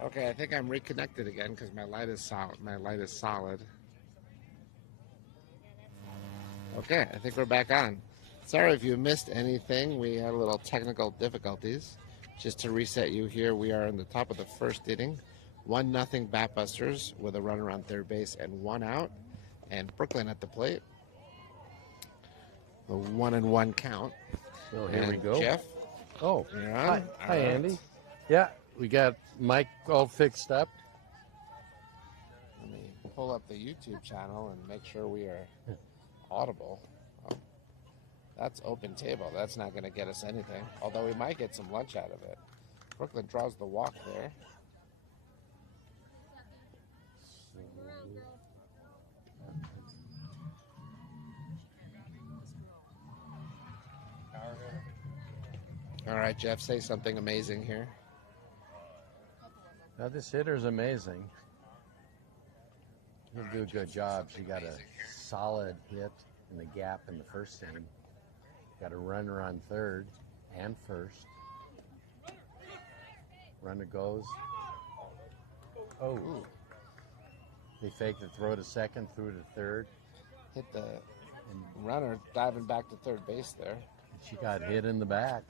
Okay, I think I'm reconnected again because my light is solid. My light is solid. Okay, I think we're back on. Sorry if you missed anything. We had a little technical difficulties. Just to reset you here, we are in the top of the first inning. 1-0 Batbusters with a runner on third base and one out. And Brooklyn at the plate. The 1-1 count. So here and we go. Jeff. Oh, You're hi, on. hi Andy. Yeah, we got Mike all fixed up. Let me pull up the YouTube channel and make sure we are audible. Oh, that's open table. That's not going to get us anything, although we might get some lunch out of it. Brooklyn draws the walk there. All right, Jeff, say something amazing here. Now this hitter's amazing. He'll do a good job. She got a solid hit in the gap in the first inning. Got a runner on third and first. Runner goes. Oh. Ooh. They faked the throw to second, threw to third. Hit the runner diving back to third base there. She got hit in the back.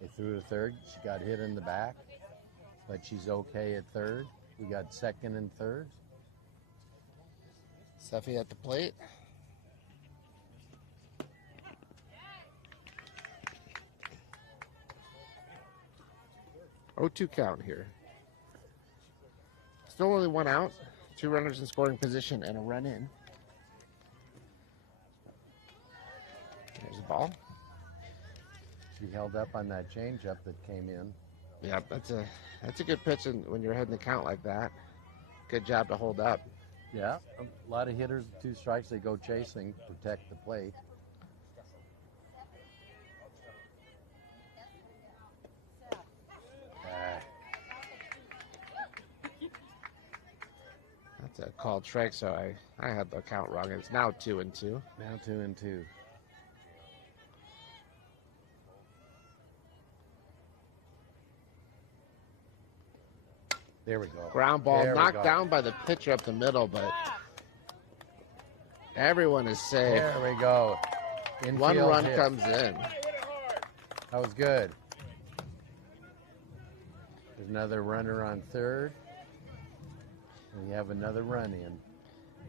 They threw to third. She got hit in the back, but she's okay at third. We got second and third. Seffi at the plate. Oh, 2 count here. Still only one out. 2 runners in scoring position and a run in. There's the ball. She held up on that changeup that came in. Yeah, that's a good pitch when you're heading the count like that. Good job to hold up. Yeah, a lot of hitters, 2 strikes, they go chasing, protect the plate. That's a called strike, so I had the count wrong. It's now 2-2. Now 2-2. There we go. Ground ball knocked down by the pitcher up the middle, but everyone is safe. There we go. Infield One run hit. comes in. That was good. There's another runner on third. And we have another run in.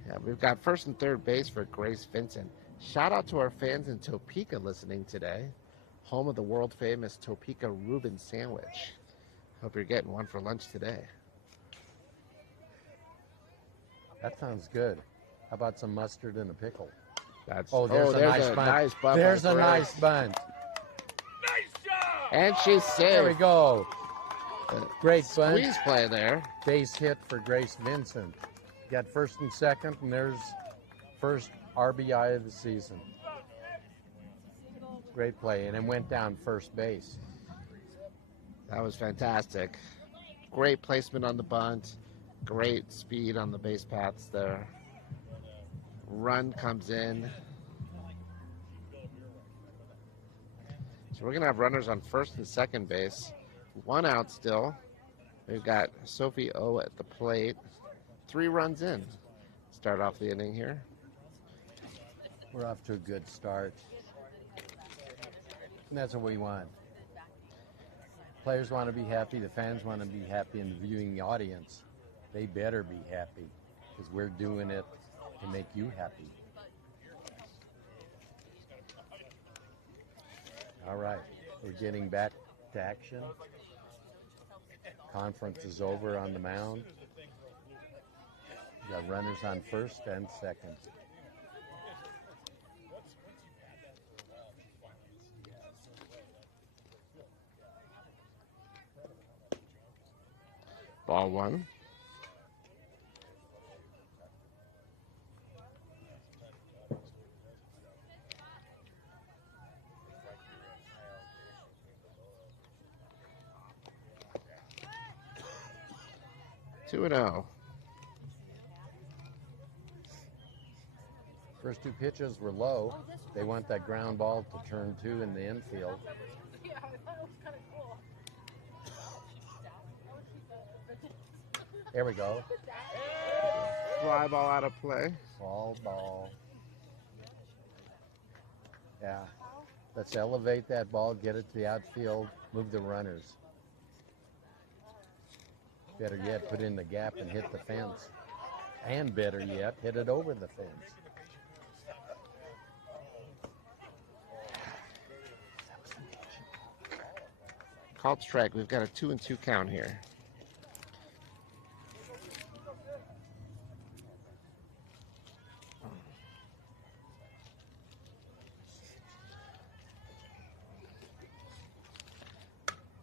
Yeah, we've got first and third base for Grace Vincent. Shout out to our fans in Topeka listening today. Home of the world famous Topeka Reuben sandwich. Hope you're getting one for lunch today. That sounds good. How about some mustard and a pickle? There's a nice bunt. Nice bunt. There's a nice bunt. Nice job! And she's safe. There we go. Great bunt. Squeeze play there. Base hit for Grace Vincent. Got first and second, and there's first RBI of the season. Great play, and it went down first base. That was fantastic. Great placement on the bunt. Great speed on the base paths there. Run comes in. So we're going to have runners on first and second base. One out still. We've got Sophie O at the plate. 3 runs in. Start off the inning here. We're off to a good start. And that's what we want. Players want to be happy. The fans want to be happy. And the viewing audience, they better be happy because we're doing it to make you happy. All right. We're getting back to action. Conference is over on the mound. We got runners on first and second. Ball 1. Two and 0. First 2 pitches were low. They want that ground ball to turn 2 in the infield. Yeah, I thought it was kind of cool. There we go. Fly ball out of play. Ball. Yeah. Let's elevate that ball, get it to the outfield, move the runners. Better yet, put in the gap and hit the fence. And better yet, hit it over the fence. Called strike. We've got a 2-2 count here.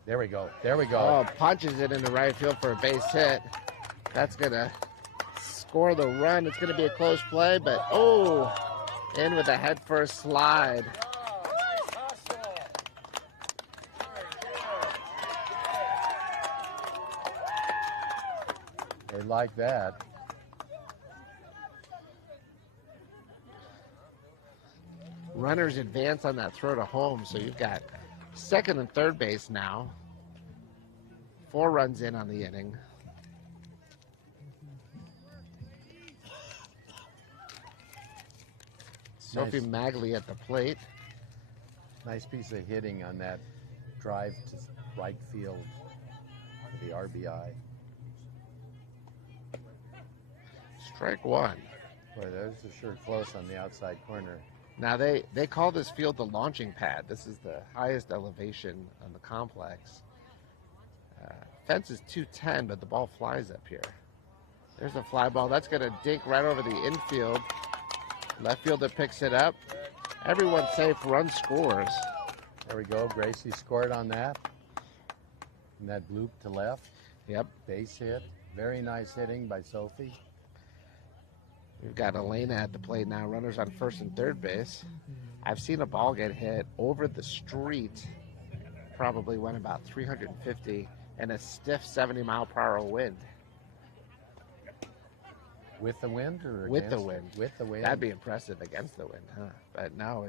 There we go. There we go. Oh, punches it into right field for a base hit. That's going to score the run. It's going to be a close play, but oh, in with a head first slide. They like that. Runners advance on that throw to home, so you've got second and third base now. 4 runs in on the inning. Sophie Magley at the plate. Nice piece of hitting on that drive to right field for the RBI. Strike 1. Boy, those are sure close on the outside corner. Now they call this field the launching pad. This is the highest elevation on the complex. Fence is 210, but the ball flies up here. There's a fly ball. That's going to dink right over the infield. Left fielder picks it up. Everyone's safe. Run scores. There we go. Gracie scored on that. And that bloop to left. Yep. Base hit. Very nice hitting by Sophie. We've got Elena at the plate now. Runners on first and third base. I've seen a ball get hit over the street. Probably went about 350 and a stiff 70-mile-per-hour wind. With the wind or With against? the wind. With the wind. That'd be impressive against the wind, huh? But no,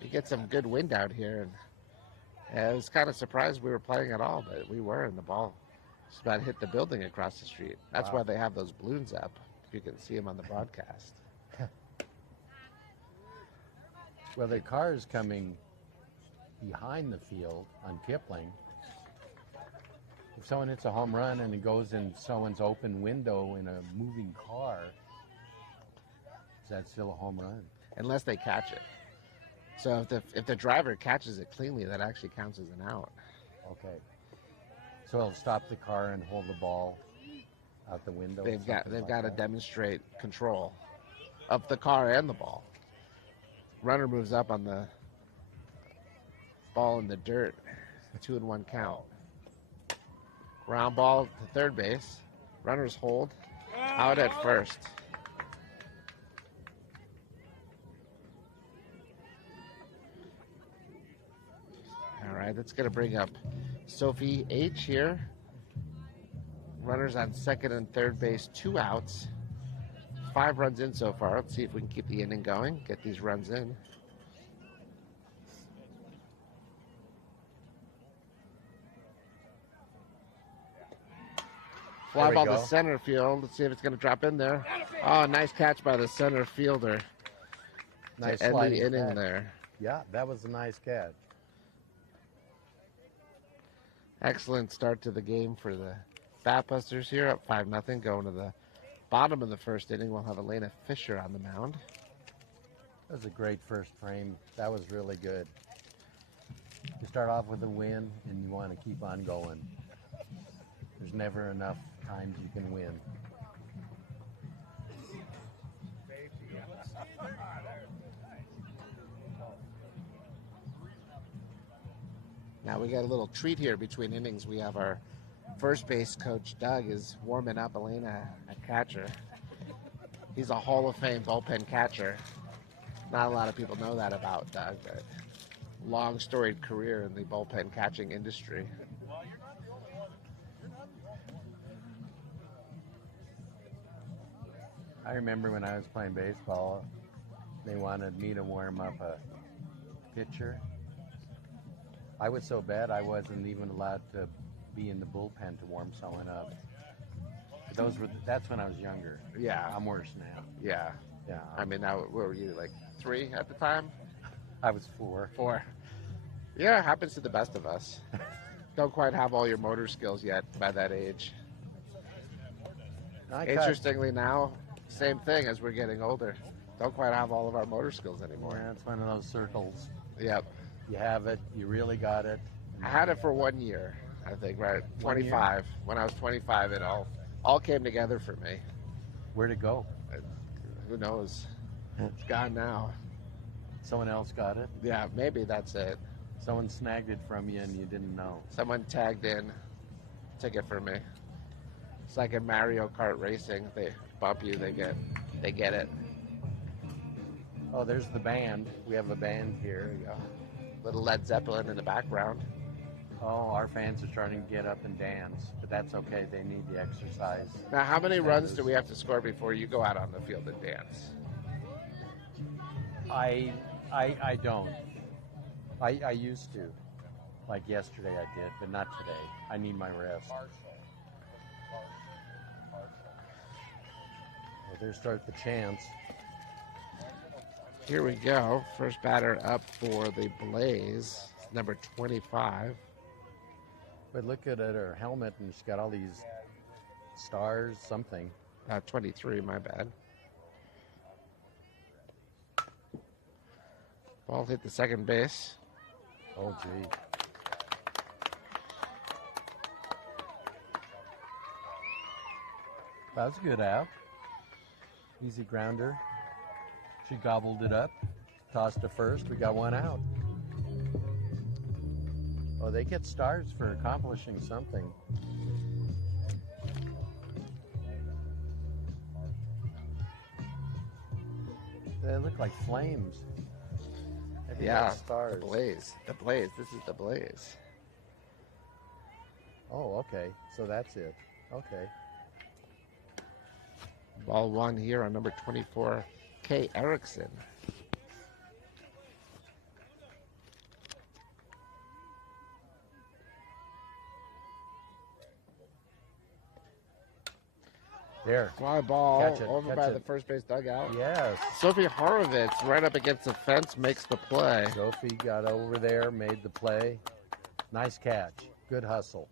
we get some good wind out here, and I was kind of surprised we were playing at all, but we were, and the ball just about hit the building across the street. That's Wow. why they have those balloons up. If you can see them on the broadcast. Well, the car is coming behind the field on Kipling. If someone hits a home run and it goes in someone's open window in a moving car, is that still a home run? Unless they catch it. So if the driver catches it cleanly, that actually counts as an out. Okay. So it'll stop the car and hold the ball out the window. They've got to that. demonstrate control of the car and the ball. Runner moves up on the ball in the dirt. 2-1 count. Ground ball to third base. Runners hold. Out at first. All right, that's going to bring up Sophie H here. Runners on second and third base, 2 outs. 5 runs in so far. Let's see if we can keep the inning going, get these runs in. Fly ball to center field. Let's see if it's going to drop in there. Oh, nice catch by the center fielder. Nice to end sliding the inning catch. there. Yeah, that was a nice catch. Excellent start to the game for the Batbusters here, up 5-0, going to the bottom of the first inning. We'll have Elena Fisher on the mound. That was a great first frame. That was really good. You start off with a win, and you want to keep on going. There's never enough times you can win. Now we got a little treat here between innings. We have our first base coach, Doug, is warming up Elena at catcher. He's a Hall of Fame bullpen catcher. Not a lot of people know that about Doug, but long storied career in the bullpen catching industry. I remember when I was playing baseball, they wanted me to warm up a pitcher. I was so bad I wasn't even allowed to be in the bullpen to warm someone up. That's when I was younger. Yeah, I'm worse now. yeah. Yeah. I mean, now, what were you, like 3 at the time? I was 4. 4. Yeah, it happens to the best of us. Don't quite have all your motor skills yet by that age. Interestingly now, same thing as we're getting older. Don't quite have all of our motor skills anymore. Yeah, it's one of those circles. Yep. You have it. You really got it. I had it for 1 year, I think, right? 1 year? 25. When I was 25, it all came together for me. Where'd it go? Who knows? It's gone now. Someone else got it. Yeah, maybe that's it. Someone snagged it from you and you didn't know. Someone tagged in, took it from me. It's like in Mario Kart racing. They bump you, they get it. Oh, there's the band. We have a band here. There you go. Little Led Zeppelin in the background. Oh, our fans are starting to get up and dance, but that's okay. They need the exercise. Now, how many runs do we have to score before you go out on the field and dance? I don't. I used to. Like yesterday I did, but not today. I need my rest. Well, there starts the chants. Here we go. First batter up for the Blaze, number 25. But look at her helmet, and she's got all these stars, something. 23, my bad. Ball hit the second base. Oh, gee. That was a good out. Easy grounder. She gobbled it up, tossed to first. We got one out. Oh, they get stars for accomplishing something. They look like flames. I think Yeah, that's stars. the Blaze. The Blaze. This is the Blaze. Oh, okay. So that's it. Okay. Ball 1 here on number 24, Kay Erickson. There. Fly ball Catch it, over catch by it. the first base dugout. Yes. Sophie Horovitz right up against the fence makes the play. Sophie got over there, made the play. Nice catch. Good hustle.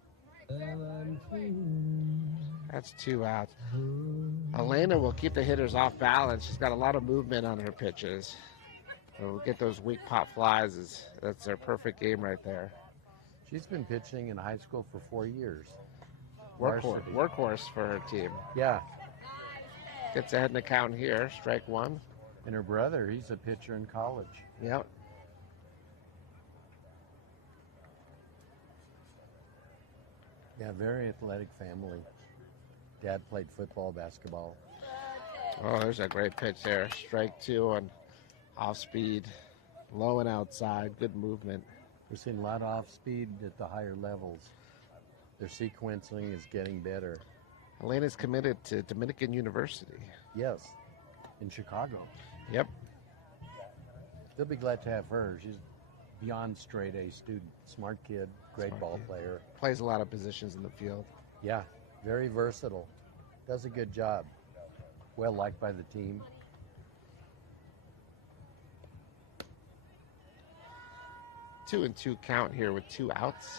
That's 2 outs. Elena will keep the hitters off balance. She's got a lot of movement on her pitches. We'll get those weak pop flies. That's their perfect game right there. She's been pitching in high school for 4 years. Workhorse for her team. Yeah. Gets ahead in the count here. Strike 1. And her brother, he's a pitcher in college. Yep. Yeah, very athletic family. Dad played football, basketball. Oh, there's a great pitch there. Strike 2 on off speed. Low and outside. Good movement. We're seeing a lot of off speed at the higher levels. Their sequencing is getting better. Elena's committed to Dominican University. Yes, in Chicago. Yep. They'll be glad to have her. She's beyond straight A student. Smart kid, great ball player. Plays a lot of positions in the field. Yeah, very versatile. Does a good job. Well liked by the team. Two and 2 count here with 2 outs.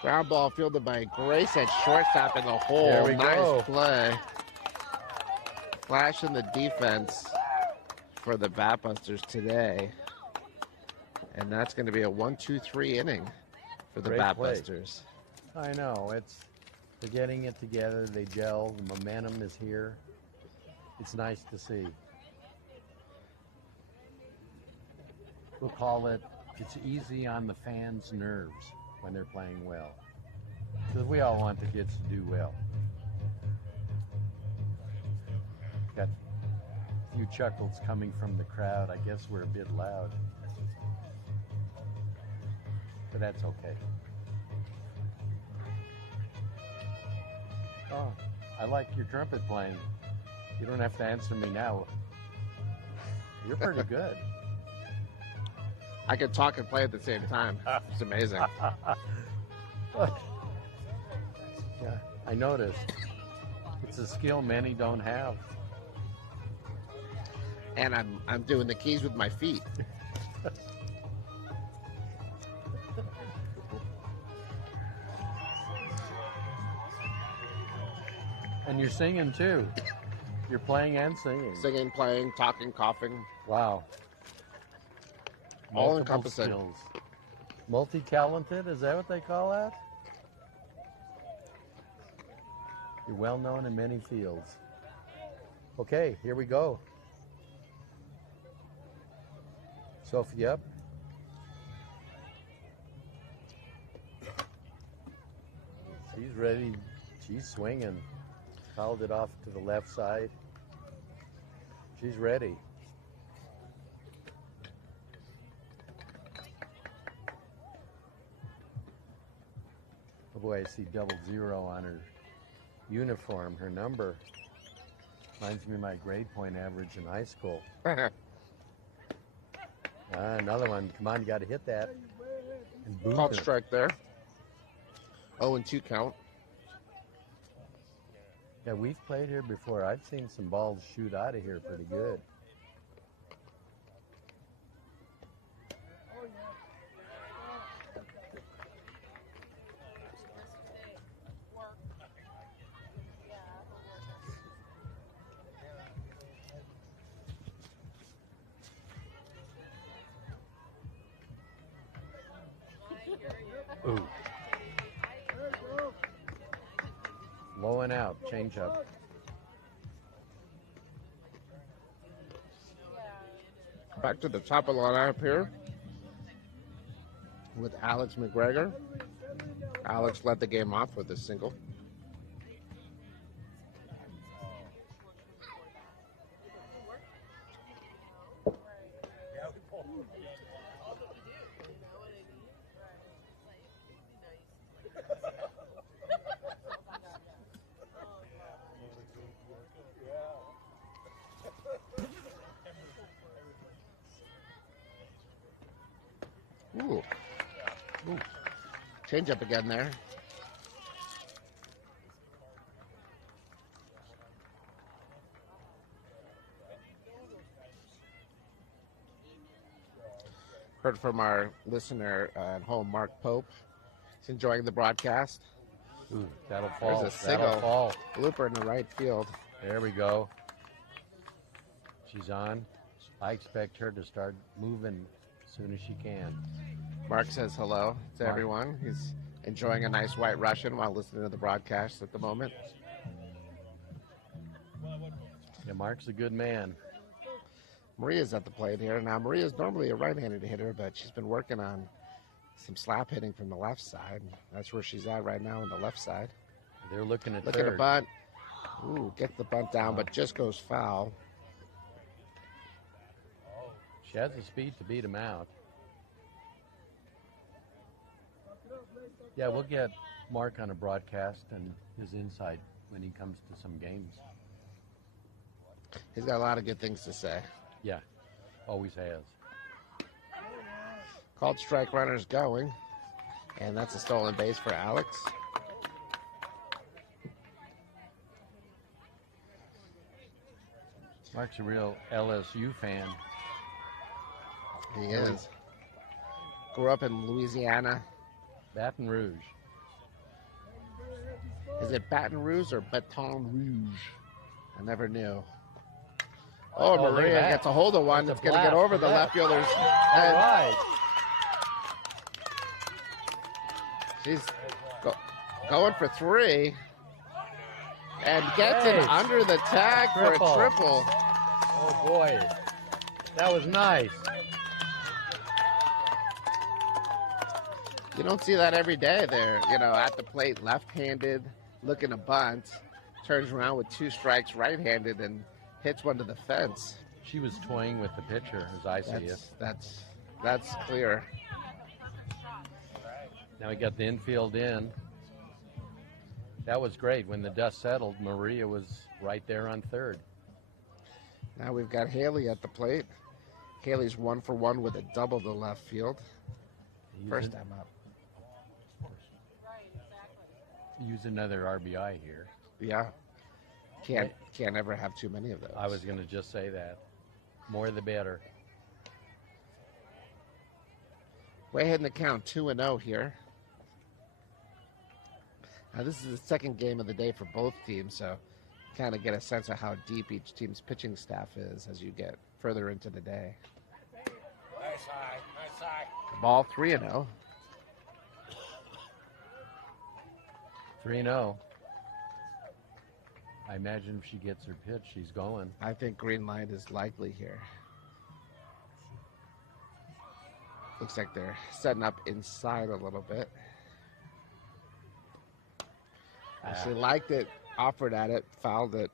Ground ball fielded by Grace at shortstop in the hole. There we nice go. play. Flash in the defense for the Batbusters today. And that's going to be a 1-2-3 inning for the Great play. Batbusters. I know, they're getting it together, they gel, the momentum is here. It's nice to see. We'll call it, it's easy on the fans' nerves when they're playing well. Because we all want the kids to do well. Got a few chuckles coming from the crowd. I guess we're a bit loud. But that's okay. Oh, I like your trumpet playing. You don't have to answer me now. You're pretty good. I can talk and play at the same time. It's amazing. Yeah, I noticed. It's a skill many don't have. And I'm doing the keys with my feet. And you're singing too. You're playing and singing. Singing, playing, talking, coughing. Wow. All Multiple encompassing. skills. Multi-talented, is that what they call that? You're well known in many fields. Okay, here we go. Sophie up. She's ready. She's swinging. Fouled it off to the left side. She's ready. Oh boy, I see 00 on her uniform, her number. Reminds me of my grade point average in high school. Another one. Come on, you got to hit that. And boot Called it. strike there. 0-2 count. Yeah, we've played here before. I've seen some balls shoot out of here pretty good. Ooh. Low and out, change up. Back to the top of the lineup here with Alex McGregor. Alex led the game off with a single. Ooh. Ooh. Change up again there. Heard from our listener at home, Mark Pope. He's enjoying the broadcast. Ooh, that'll fall. There's a That'll single fall. blooper in the right field. There we go. She's on. I expect her to start moving as soon as she can. Mark says hello to Mark. everyone. He's enjoying a nice white Russian while listening to the broadcast at the moment. Yeah, Mark's a good man. Maria's at the plate here. Now, Maria's normally a right-handed hitter, but she's been working on some slap hitting from the left side. That's where she's at right now on the left side. They're looking at Look third. at a bunt. Ooh, gets the bunt down, but just goes foul. She has the speed to beat him out. Yeah, we'll get Mark on a broadcast and his insight when he comes to some games. He's got a lot of good things to say. Yeah, always has. Called strike, runners going. And that's a stolen base for Alex. Mark's a real LSU fan. He is. Grew up in Louisiana. Baton Rouge. Is it Baton Rouge or Baton Rouge? I never knew. Oh, look at Maria that. gets a hold of one. That's It's a going to get blast over for the that. left fielder's All head. right. She's going for three. And gets it Hey. under the tag for Triple. a triple. Oh, boy. That was nice. You don't see that every day there. You know, at the plate, left-handed, looking to bunt. Turns around with two strikes right-handed and hits one to the fence. She was toying with the pitcher, as I see it. That's clear. Now we got the infield in. That was great. When the dust settled, Maria was right there on third. Now we've got Haley at the plate. Haley's 1 for 1 with a double to left field. First time up. Use another RBI here. Yeah. Can't ever have too many of those. I was going to just say that. More the better. Way ahead in the count, 2-0 here. Now this is the second game of the day for both teams, so kind of get a sense of how deep each team's pitching staff is as you get further into the day. Nice eye. Nice eye. Ball 3-0. 3-0. I imagine if she gets her pitch, she's going. I think green light is likely here. Looks like they're setting up inside a little bit. Actually liked it, offered at it, fouled it.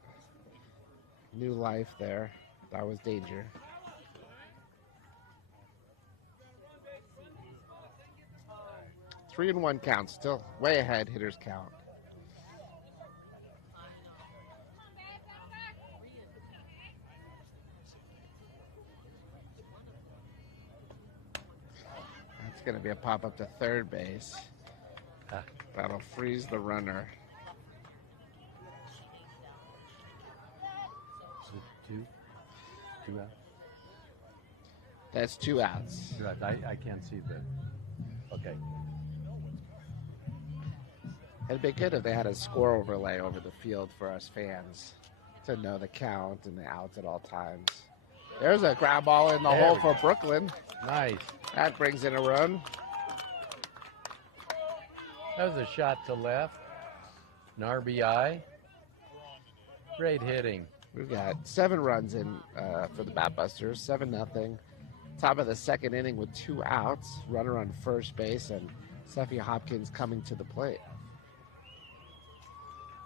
New life there. That was danger. Three and one count, still way ahead, hitters count. That's going to be a pop up to third base. That'll freeze the runner. Is it two? 2 outs? That's 2 outs. 2 outs. I can't see the. Okay. It'd be good if they had a score overlay over the field for us fans to know the count and the outs at all times. There's a ground ball in the There hole we for go. Brooklyn. Nice. That brings in a run. That was a shot to left. An RBI. Great hitting. We've got 7 runs in for the Batbusters, 7-0. Top of the second inning with 2 outs. Runner on first base and Steffi Hopkins coming to the plate.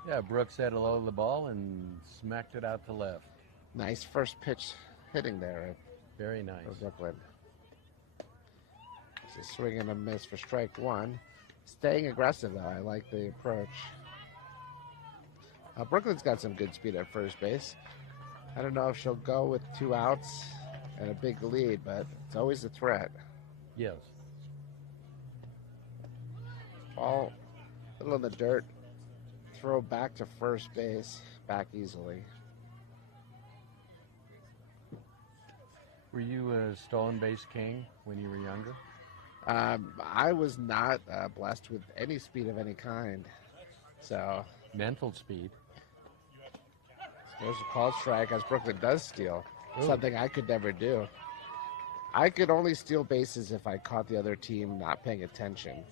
Yeah, Brooks had hello to the ball and smacked it out to left. Nice first pitch hitting there Very nice. for Brooklyn. It's a swing and a miss for strike 1. Staying aggressive, though. I like the approach. Brooklyn's got some good speed at first base. I don't know if she'll go with 2 outs and a big lead, but it's always a threat. Yes. Ball a little in the dirt. Throw back to first base. Back easily. Were you a stolen base king when you were younger? I was not blessed with any speed of any kind. So Mental speed. there's a called strike as Brooklyn does steal. Ooh. Something I could never do. I could only steal bases if I caught the other team not paying attention.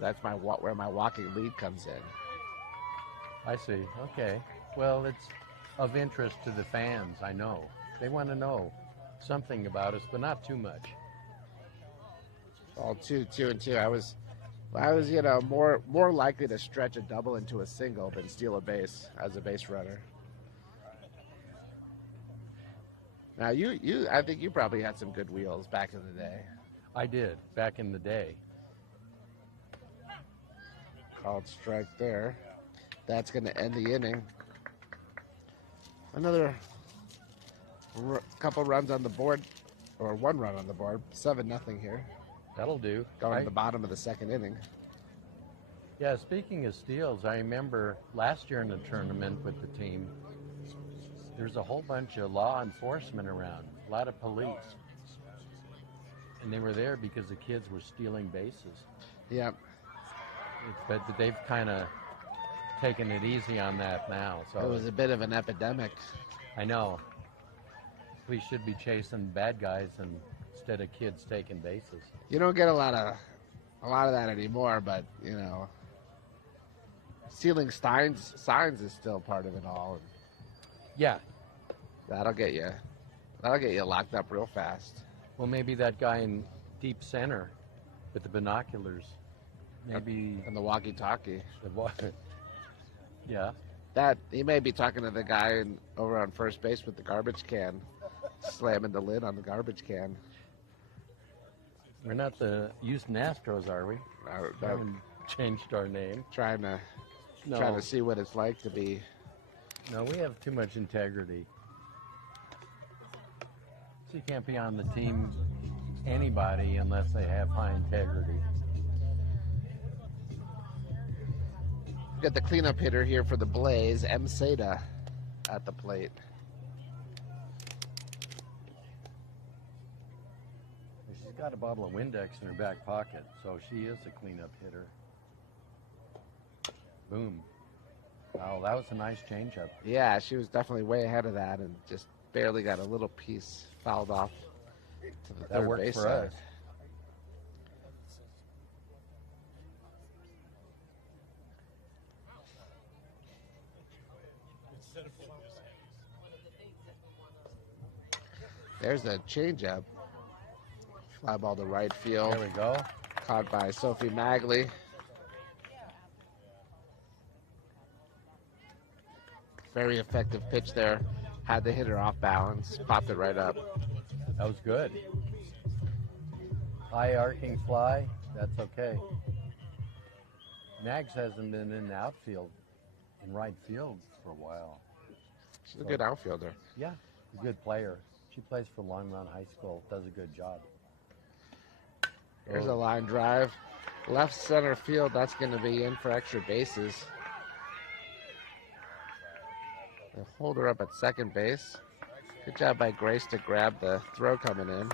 That's where my walking lead comes in. I see. Okay. Well, it's of interest to the fans, I know. They want to know something about us, but not too much. All 2-2-2. I was more likely to stretch a double into a single than steal a base as a base runner. Now I think you probably had some good wheels back in the day. I did, back in the day. Called strike there. That's going to end the inning. Another couple runs on the board, or 1 run on the board. 7-0 here. That'll do. Going to the bottom of the second inning. Yeah, speaking of steals, I remember last year in the tournament with the team, there's a whole bunch of law enforcement around, a lot of police. And they were there because the kids were stealing bases. Yep. But they've kind of taken it easy on that now. So It was a bit of an epidemic. I know. We should be chasing bad guys instead of kids taking bases. You don't get a lot of that anymore, but stealing signs is still part of it all. Yeah. That'll get you locked up real fast. Well, maybe that guy in deep center with the binoculars. Maybe And the walkie-talkie. Yeah. That he may be talking to the guy over on first base with the garbage can, slamming the lid on the garbage can. We're not the Houston Astros, are we? We haven't changed our name. Trying to trying to see what it's like to be. No, we have too much integrity. So you can't be on the team anybody unless they have high integrity. We got the cleanup hitter here for the Blaze, M. Seda, at the plate. She's got a bottle of Windex in her back pocket, so she is a cleanup hitter. Boom. Oh, that was a nice changeup. Yeah, she was definitely way ahead of that and just barely got a little piece fouled off to the That third worked base for side. us. There's a changeup. Fly ball to right field. There we go. Caught by Sophie Magley. Very effective pitch there. Had the hitter off balance. Popped it right up. That was good. High arcing fly. That's okay. Nags hasn't been in the outfield, in right field for a while. She's a good outfielder. Yeah, a good player. She plays for Long Run High School. Does a good job. There's a line drive. Left center field. That's going to be in for extra bases. They'll hold her up at second base. Good job by Grace to grab the throw coming in.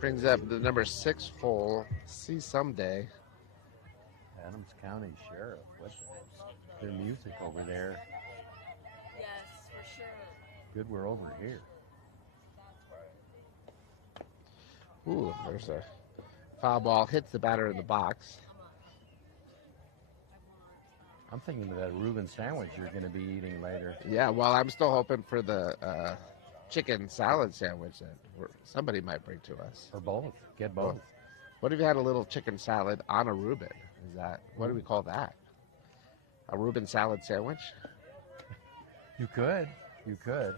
Brings up the number 6 hole. See someday. Adams County Sheriff. What's their music over there? Yes, for sure. Good, we're over here. Ooh, there's a foul ball. Hits the batter in the box. I'm thinking of that Reuben sandwich you're going to be eating later. Yeah, well, I'm still hoping for the chicken salad sandwich that somebody might bring to us. Or both. Get both. What if you had a little chicken salad on a Reuben? Is that, what do we call that? A Reuben salad sandwich? You could. You could.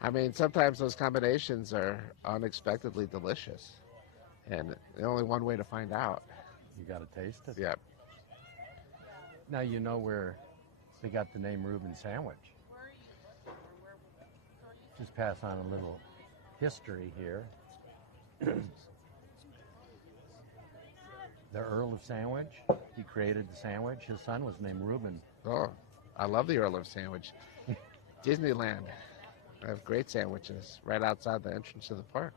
I mean, sometimes those combinations are unexpectedly delicious. And only one way to find out. You got to taste it. Yeah. Now you know where they got the name Reuben sandwich. Just pass on a little history here. The Earl of Sandwich, he created the sandwich. His son was named Reuben. Oh, I love the Earl of Sandwich. Disneyland. They have great sandwiches right outside the entrance to the park.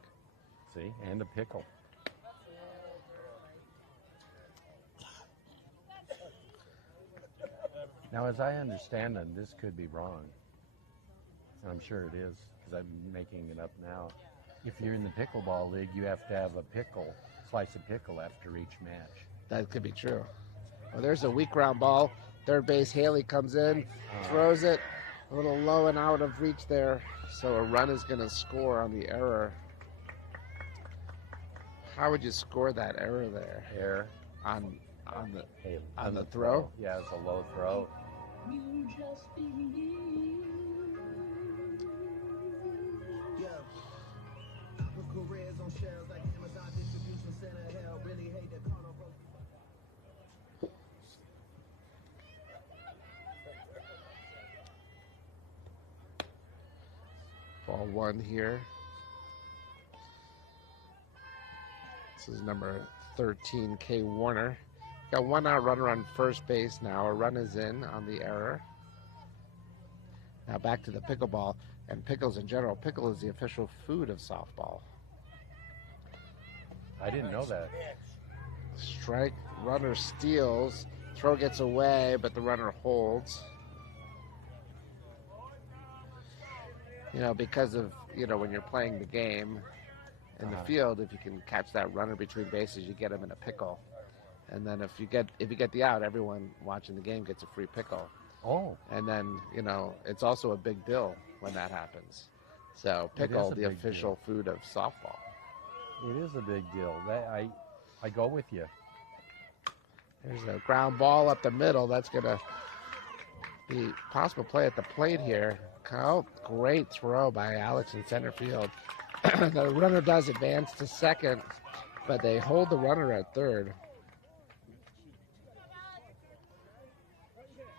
See, and a pickle. Now, as I understand it, this could be wrong. And I'm sure it is, because I'm making it up now. If you're in the pickleball league, you have to have a pickle, slice of pickle after each match. That could be true. Well, there's a weak ground ball. Third base, Haley comes in, throws it a little low and out of reach there. So a run is going to score on the error. How would you score that error there? Error. On the throw? throw? Yeah, it's a low throw. Ball 1 here. This is number 13, K. Warner. Got 1 out runner on first base now. A run is in on the error. Now back to the pickleball and pickles in general. Pickle is the official food of softball. I didn't know that. Strike, runner steals. Throw gets away, but the runner holds. You know, because of, when you're playing the game in the field, if you can catch that runner between bases, you get him in a pickle. And then if you get the out, everyone watching the game gets a free pickle. Oh. And then, it's also a big deal when that happens. So pickle, the official food of softball. It is a big deal. I go with you. There's a ground ball up the middle. That's going to the possible play at the plate here. Oh, great throw by Alex in center field. The runner does advance to second, but they hold the runner at third.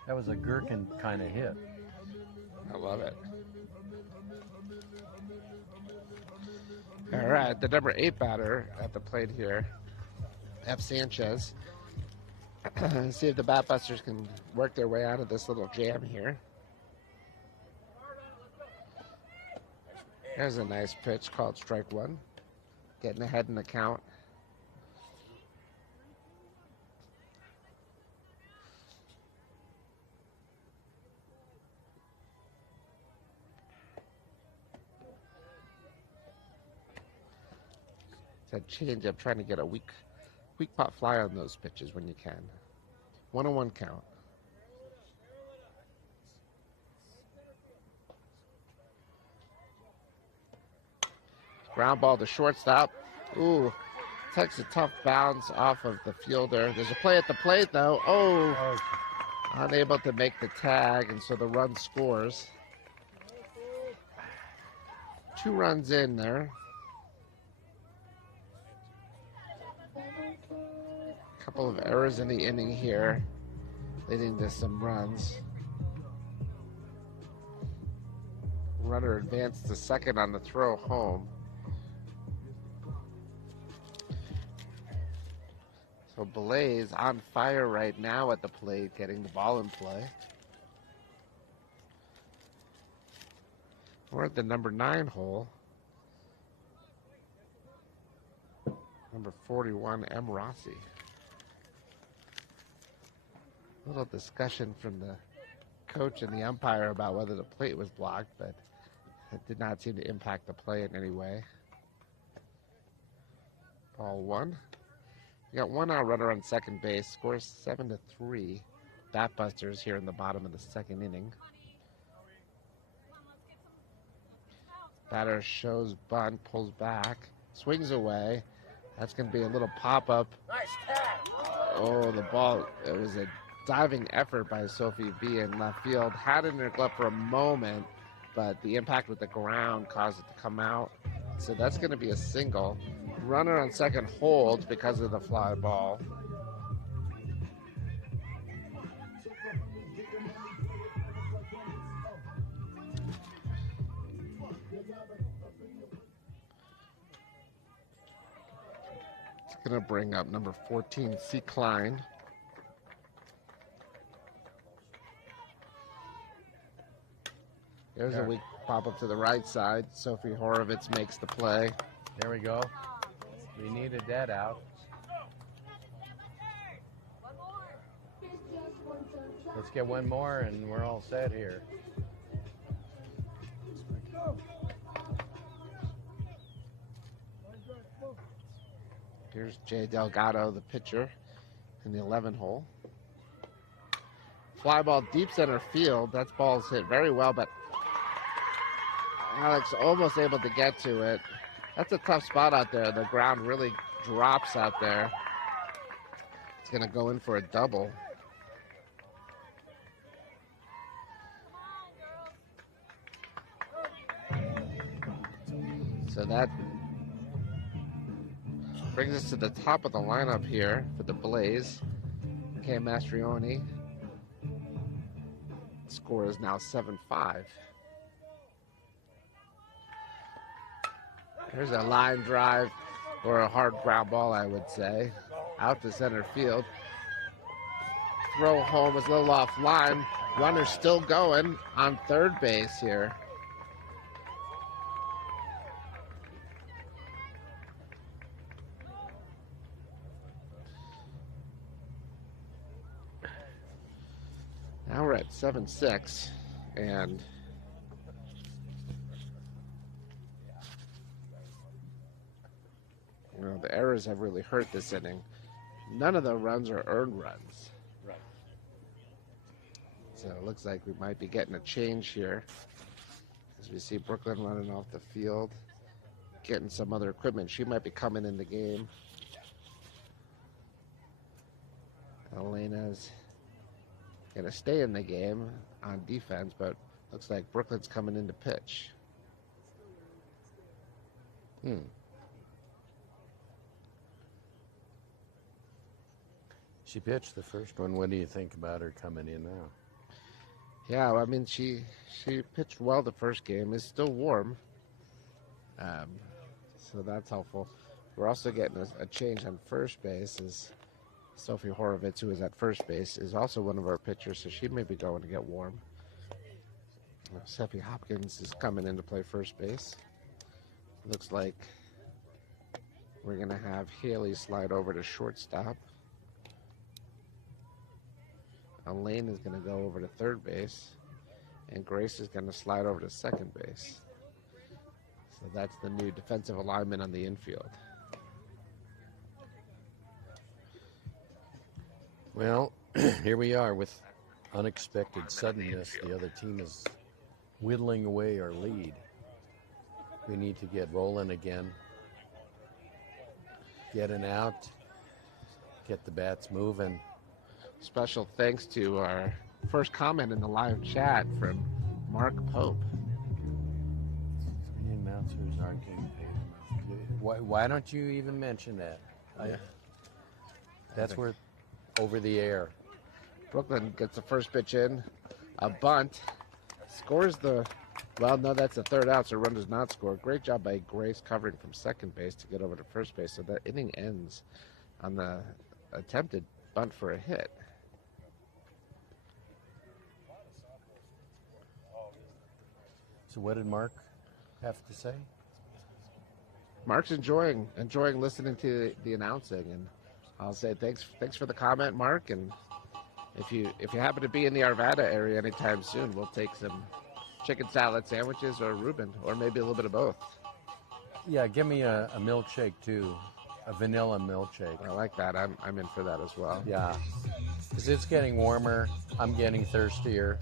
That was a gherkin kind of hit. I love it. All right, the number 8 batter at the plate here, F. Sanchez. See if the Batbusters can work their way out of this little jam here. There's a nice pitch called strike one. Getting ahead in the count. It's a change up, trying to get a weak pot fly on those pitches when you can. 1-1 count. Ground ball to shortstop. Ooh, takes a tough bounce off of the fielder. There's a play at the plate though. Oh, unable to make the tag, and so the run scores. 2 runs in there. Couple of errors in the inning here, leading to some runs. Runner advanced to second on the throw home. So Blaze on fire right now at the plate, getting the ball in play. We're at the number 9 hole. Number 41, M. Rossi. A little discussion from the coach and the umpire about whether the plate was blocked, but it did not seem to impact the play in any way. Ball 1. We got 1 out runner on second base. Scores 7-3. Batbusters here in the bottom of the second inning. Batter shows bunt, pulls back, swings away. That's going to be a little pop-up. Nice tag. Oh, the ball, it was a diving effort by Sophie B in left field. Had it in her glove for a moment, but the impact with the ground caused it to come out. So that's going to be a single. Runner on second holds because of the fly ball. It's going to bring up number 14, C. Klein. There's a weak pop up to the right side. Sophie Horowitz makes the play. There we go. We needed that out. Let's get one more and we're all set here. Here's Jay Delgado, the pitcher, in the 11 hole. Fly ball deep center field. That ball's hit very well, but Alex almost able to get to it. That's a tough spot out there. The ground really drops out there. It's going to go in for a double. So that brings us to the top of the lineup here for the Blaze. Cam Mastrioni. Score is now 7-5. Here's a line drive, or a hard ground ball, I would say, out to center field. Throw home is a little off line. Runner still going on third base here. Now we're at 7-6, and you know, the errors have really hurt this inning. None of the runs are earned runs. Right. So it looks like we might be getting a change here, as we see Brooklyn running off the field, getting some other equipment. She might be coming in the game. Elena's going to stay in the game on defense, but looks like Brooklyn's coming in to pitch. She pitched the first one. What do you think about her coming in now? Yeah, well, I mean, she pitched well the first game. It's still warm, so that's helpful. We're also getting a change on first base. Is Sophie Horovitz, who is at first base, is also one of our pitchers, so she may be going to get warm. Seppi Hopkins is coming in to play first base. Looks like we're going to have Haley slide over to shortstop. Elaine is going to go over to third base, and Grace is going to slide over to second base. So that's the new defensive alignment on the infield. Well, here we are with unexpected suddenness. The other team is whittling away our lead. We need to get rolling again. Get an out. Get the bats moving. Special thanks to our first comment in the live chat from Mark Pope. The announcers aren't getting paid. Why don't you even mention that? That's worth over the air. Brooklyn gets the first pitch in, a bunt, scores the, well, no, that's the third out, so run does not score. Great job by Grace covering from second base to get over to first base, so that inning ends on the attempted bunt for a hit. So what did Mark have to say? Mark's enjoying listening to the announcing, and I'll say thanks for the comment, Mark. And if you happen to be in the Arvada area anytime soon, we'll take some chicken salad sandwiches or Reuben, or maybe a little bit of both. Yeah, give me a milkshake too, a vanilla milkshake. I like that. I'm in for that as well. Yeah, because it's getting warmer. I'm getting thirstier.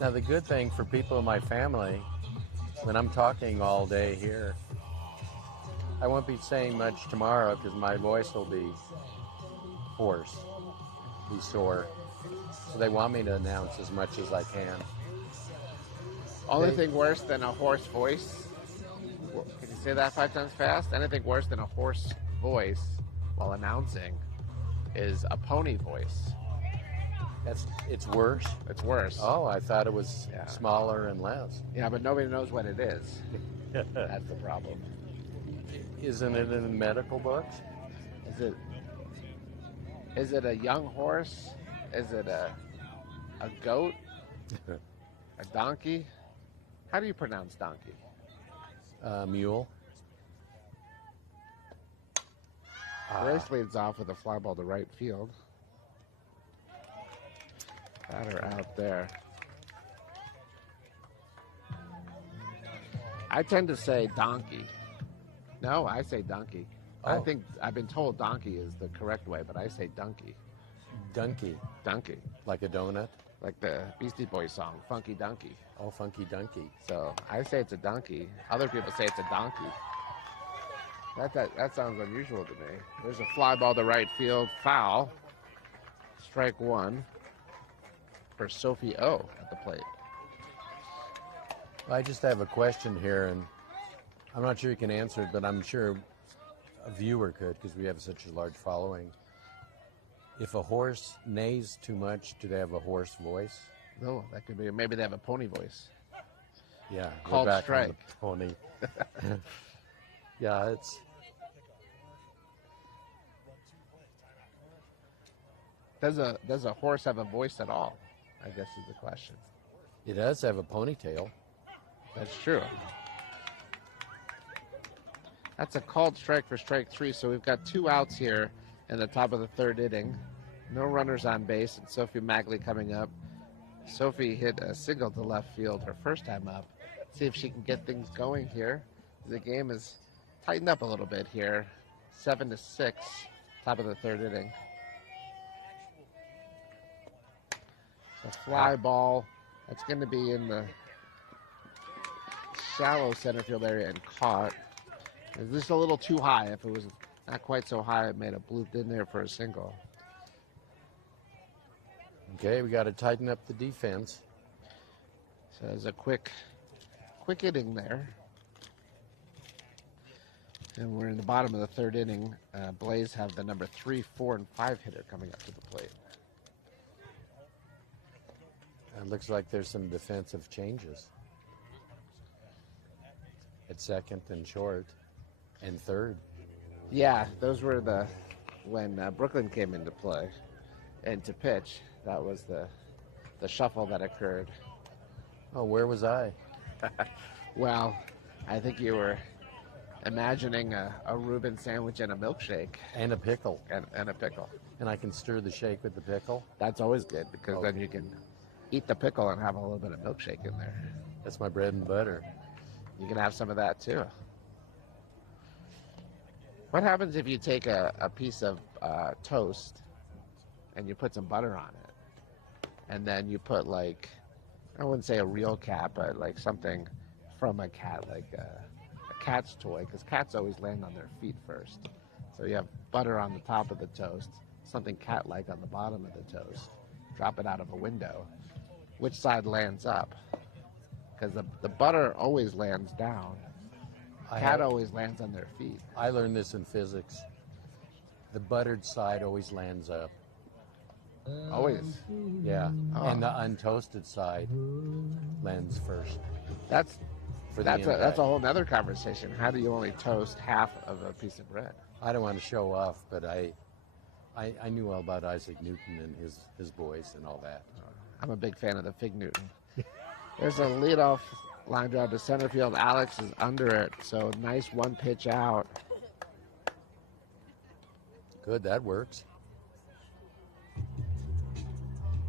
Now, the good thing for people in my family, when I'm talking all day here, I won't be saying much tomorrow because my voice will be hoarse, be sore. So they want me to announce as much as I can. Only thing worse than a hoarse voice, can you say that 5 times fast? Anything worse than a hoarse voice while announcing is a pony voice. It's worse? It's worse. Oh, I thought it was smaller and less. Yeah, but nobody knows what it is. That's the problem. Isn't it in the medical books? Is it a young horse? Is it a goat? A donkey? How do you pronounce donkey? Mule. Grace leads off with a fly ball to right field. Batter out there. I tend to say donkey. No, I say donkey. Oh. I think I've been told donkey is the correct way, but I say donkey. Donkey. Donkey. Like a donut? Like the Beastie Boys song, Funky Donkey. Oh, funky donkey. So I say it's a donkey. Other people say it's a donkey. That sounds unusual to me. There's a fly ball to right field, foul. Strike one for Sophie O at the plate. I just have a question here, and I'm not sure you can answer it, but I'm sure a viewer could because we have such a large following. If a horse neighs too much, do they have a hoarse voice? No, that could be. Maybe they have a pony voice. Yeah, Called we're back strike. on the pony. Yeah, it's. Does a horse have a voice at all? I guess is the question. It does have a ponytail. That's true. That's a called strike for strike three. So we've got 2 outs here in the top of the third inning. No runners on base, and Sophie Magley coming up. Sophie hit a single to left field her first time up. See if she can get things going here. The game is tightened up a little bit here. 7-6, top of the third inning. A fly ball that's going to be in the shallow center field area and caught. It's just a little too high. If it was Not quite so high. It made a bloop in there for a single. Okay, we got to tighten up the defense. So there's a quick inning there. And we're in the bottom of the third inning. Blaze have the number 3, 4, and 5 hitter coming up to the plate. It looks like there's some defensive changes at second and short and third. Yeah, those were when Brooklyn came into play and to pitch. That was the shuffle that occurred. Oh, where was I? Well, I think you were imagining a Reuben sandwich and a milkshake. And a pickle. And a pickle. And I can stir the shake with the pickle? That's always good because then you can eat the pickle and have a little bit of milkshake in there. That's my bread and butter. You can have some of that too. What happens if you take a piece of toast and you put some butter on it? And then you put like, I wouldn't say a real cat, but like something from a cat, like a cat's toy, because cats always land on their feet first. So you have butter on the top of the toast, something cat-like on the bottom of the toast. Drop it out of a window. Which side lands up? Because the butter always lands down. Cat always lands on their feet. I learned this in physics. The buttered side always lands up. Always. Yeah. Oh. And the untoasted side lands first. That's For the that's impact. a whole nother conversation. How do you only toast half of a piece of bread? I don't want to show off, but I knew all about Isaac Newton and his boys and all that. I'm a big fan of the Fig Newton. There's a leadoff line drive to center field. Alex is under it, so nice one pitch out. Good, that works.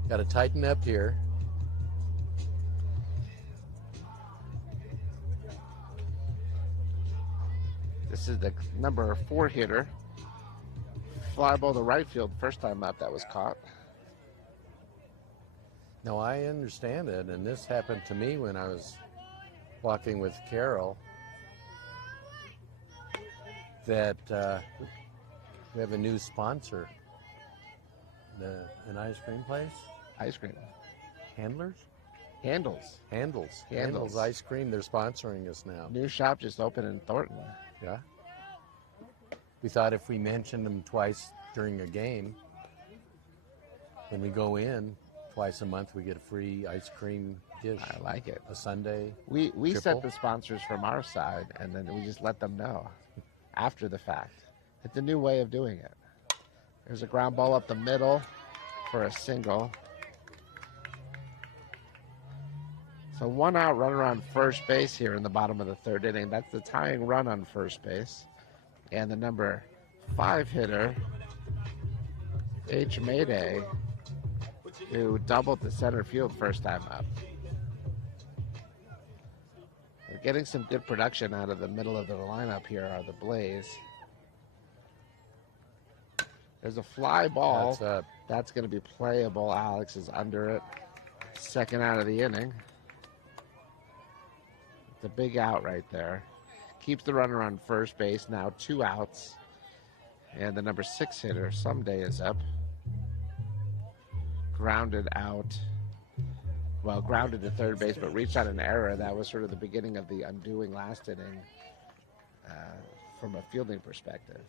Got to tighten up here. This is the number 4 hitter. Fly ball to right field, first time up that was caught. No, I understand it, and this happened to me when I was walking with Carol. That we have a new sponsor, an ice cream place. Ice cream. Handlers? Handles. Handles Ice Cream. They're sponsoring us now. New shop just opened in Thornton. Yeah. We thought if we mentioned them twice during a game, when we go in twice a month, we get a free ice cream dish. I like it. A Sunday. We triple. set the sponsors from our side, and then we just let them know after the fact. It's a new way of doing it. There's a ground ball up the middle for a single. So 1 out, runner on first base here in the bottom of the third inning. That's the tying run on first base. And the number 5 hitter, H. Mayday, who doubled to center field first time up. They're getting some good production out of the middle of the lineup here are the Blaze. There's a fly ball. That's up. That's going to be playable. Alex is under it. Second out of the inning. It's a big out right there. Keeps the runner on first base. Now 2 outs. And the number 6 hitter, Someday, is up. Grounded out. Well, grounded to third base, but reached on an error. That was sort of the beginning of the undoing last inning from a fielding perspective.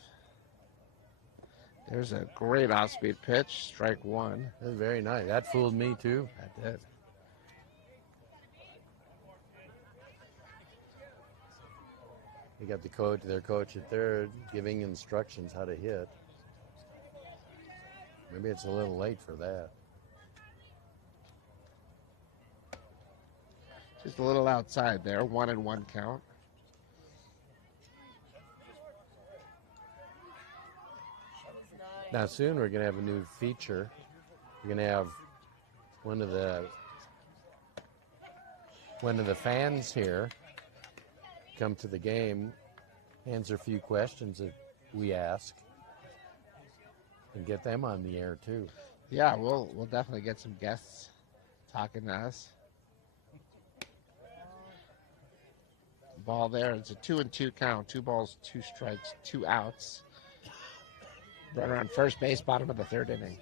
There's a great off-speed pitch, strike 1. That's very nice. That fooled me too. That did. You got their coach at third, giving instructions how to hit. Maybe it's a little late for that. Just a little outside there. 1-1 count. Now soon we're going to have a new feature. We're going to have one of the fans here come to the game, answer a few questions that we ask, and get them on the air too. Yeah, we'll definitely get some guests talking to us. Ball there. It's a 2-2 count. 2 balls, 2 strikes, 2 outs. Runner on first base, bottom of the third inning.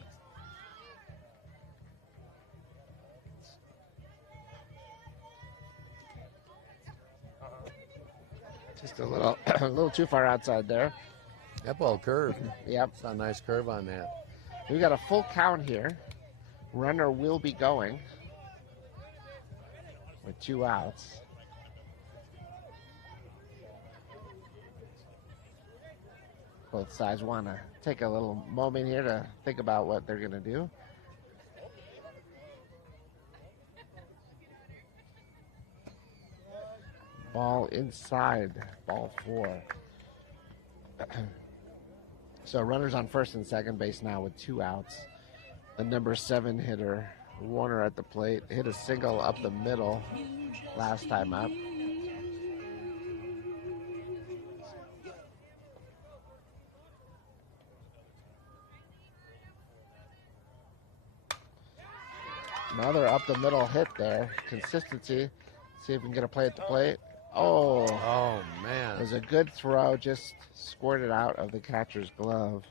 Just a little, a little too far outside there. That ball curved. Yep. Saw a nice curve on that. We got a full count here. Runner will be going with 2 outs. Both sides want to take a little moment here to think about what they're going to do. Ball inside, ball 4. So runners on first and second base now with 2 outs. The number 7 hitter, Warner, at the plate, hit a single up the middle last time up. Another up the middle hit there. Consistency. See if we can get a play at the plate. Oh, Oh, man. it was a good throw, just squirted out of the catcher's glove.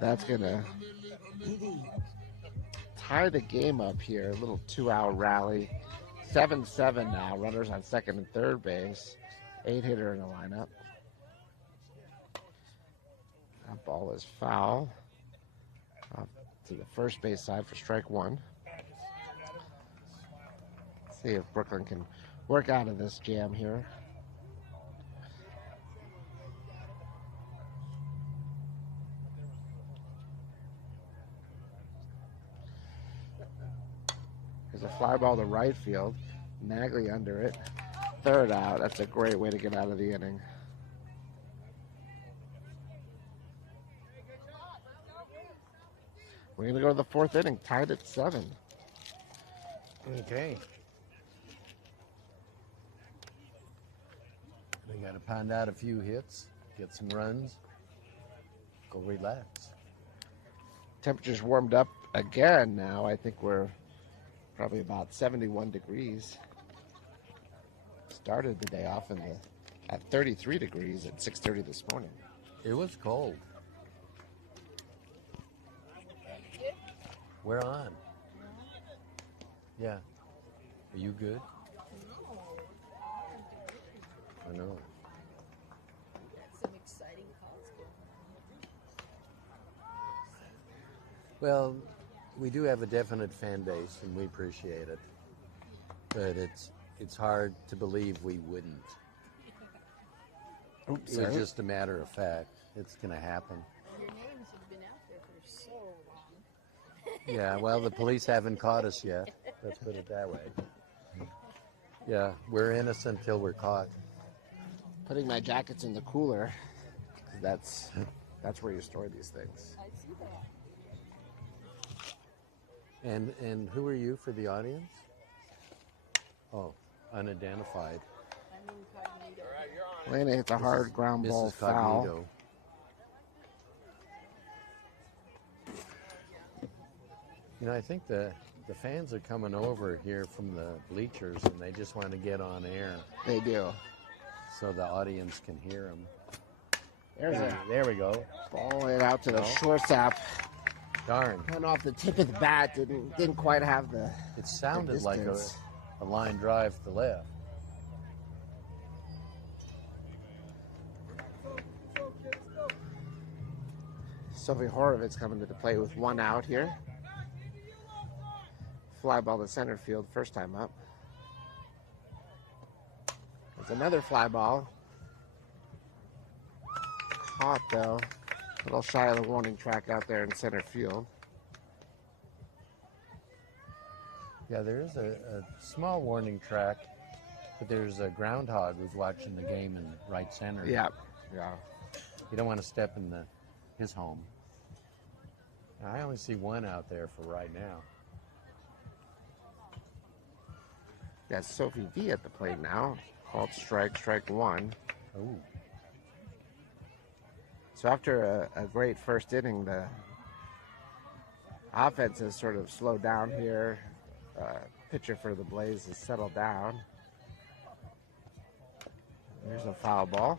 That's gonna tie the game up here. A little 2-out rally. 7-7 now. Runners on second and third base. 8 hitter in the lineup. That ball is foul. Off to the first base side for strike 1. See if Brooklyn can work out of this jam here. There's a fly ball to right field. Nagley under it. 3rd out. That's a great way to get out of the inning. We're going to go to the 4th inning, tied at 7. Okay. They got to pound out a few hits, get some runs, go relax. Temperature's warmed up again now. I think we're probably about 71 degrees. Started the day off at 33 degrees at 6:30 this morning. It was cold. We're on. Yeah. Are you good? I know. Got some exciting calls going on. Well, we do have a definite fan base, and we appreciate it. But it's hard to believe we wouldn't. Oops, It was sorry. just a matter of fact. It's going to happen. Your names have been out there for so long. Yeah, well, the police haven't caught us yet. Let's put it that way. Yeah, we're innocent till we're caught. Putting my jackets in the cooler, 'cause that's where you store these things. I see that. And who are you for the audience? Oh, unidentified. I'm incognito. Lena hits a hard ground ball Mrs. foul. Cognito. You know, I think the fans are coming over here from the bleachers, and they just want to get on air They do. so the audience can hear them. There's a There we go. ball it out to the No. shortstop. Darn. Went off the tip of the bat. Didn't quite have the. It sounded like distance. a line drive to left. Sophie Horovitz coming to the plate with 1 out here. Fly ball to center field, first time up. There's another fly ball. Caught though. A little shy of the warning track out there in center field. Yeah, there is a small warning track, but there's a groundhog who's watching the game in right center. Yeah. You don't want to step in his home. I only see 1 out there for right now. Got Sophie V at the plate now. Called strike 1. Oh, So after a great first inning, the Offense has sort of slowed down here. Pitcher for the Blaze has settled down. There's a foul ball.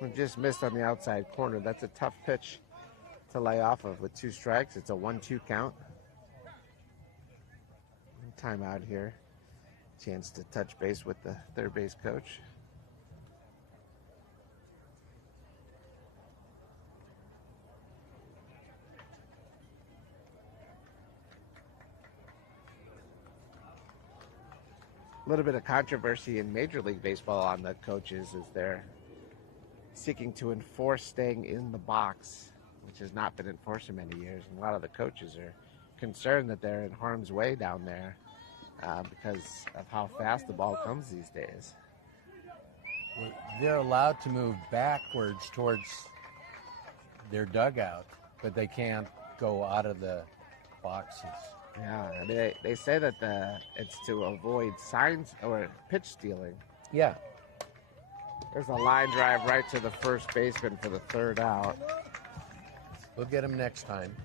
We just missed on the outside corner. That's a tough pitch to lay off of with 2 strikes. It's a 1-2 count. Timeout here. Chance to touch base with the third base coach. A little bit of controversy in Major League Baseball on the coaches as they're seeking to enforce staying in the box, which has not been enforced in many years. And a lot of the coaches are concerned that they're in harm's way down there because of how fast the ball comes these days. Well, they're allowed to move backwards towards their dugout, but they can't go out of the boxes. Yeah, they say that it's to avoid signs or pitch stealing. Yeah. There's a line drive right to the first baseman for the 3rd out. We'll get him next time.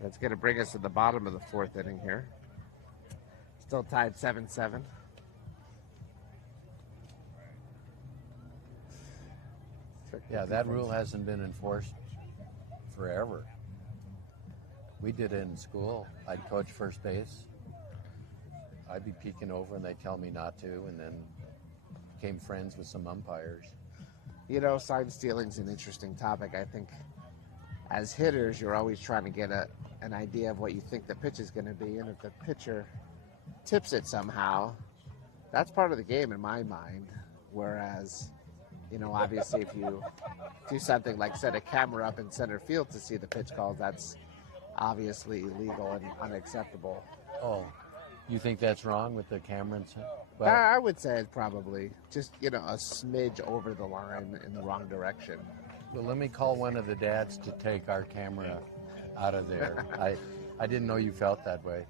That's going to bring us to the bottom of the 4th inning here. Still tied 7-7. Yeah, that rule hasn't been enforced forever. We did it in school. I'd coach first base. I'd be peeking over and they'd tell me not to, and then became friends with some umpires. You know, sign stealing's an interesting topic. I think as hitters, you're always trying to get an idea of what you think the pitch is going to be, and if the pitcher tips it somehow, that's part of the game in my mind. Whereas, you know, obviously if you do something like set a camera up in center field to see the pitch calls, that's obviously illegal and unacceptable. Oh, you think that's wrong with the camera? Well, I would say it's probably just, you know, a smidge over the line in the wrong direction. Well, let me call one of the dads to take our camera out of there. I didn't know you felt that way.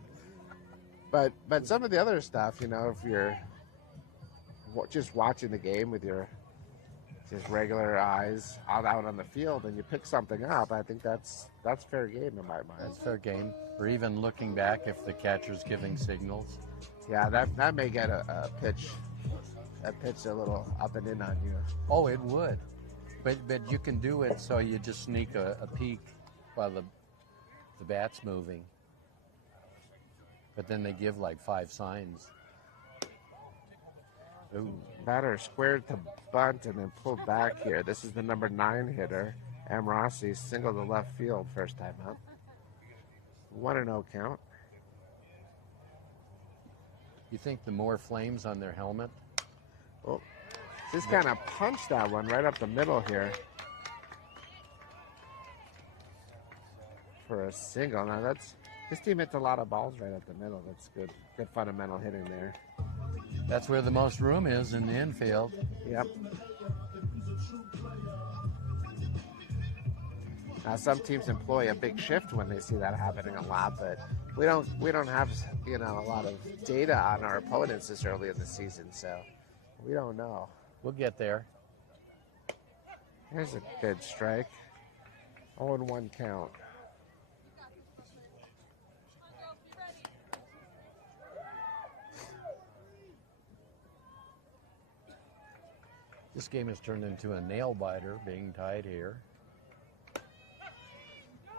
But some of the other stuff, you know, if you're just watching the game with your just regular eyes out on the field and you pick something up, I think that's fair game in my mind. That's fair game. Or even looking back if the catcher's giving signals. Yeah, that may get a pitch a little up and in on you. Oh, it would. But you can do it so you just sneak a peek while the bat's moving. But then they give like 5 signs. Ooh. Batter squared to bunt and then pulled back here. This is the number 9 hitter, M. Rossi, single to left field first time up. 1-0 count. You think the more flames on their helmet? Oh, just kind of punched that one right up the middle here for a single. Now this team hits a lot of balls right up the middle. That's good fundamental hitting there. That's where the most room is in the infield. Yep. Now some teams employ a big shift when they see that happening a lot, but we don't have, you know, a lot of data on our opponents this early in the season, so we don't know. We'll get there. Here's a good strike. 0-1 count. This game has turned into a nail biter, being tied here.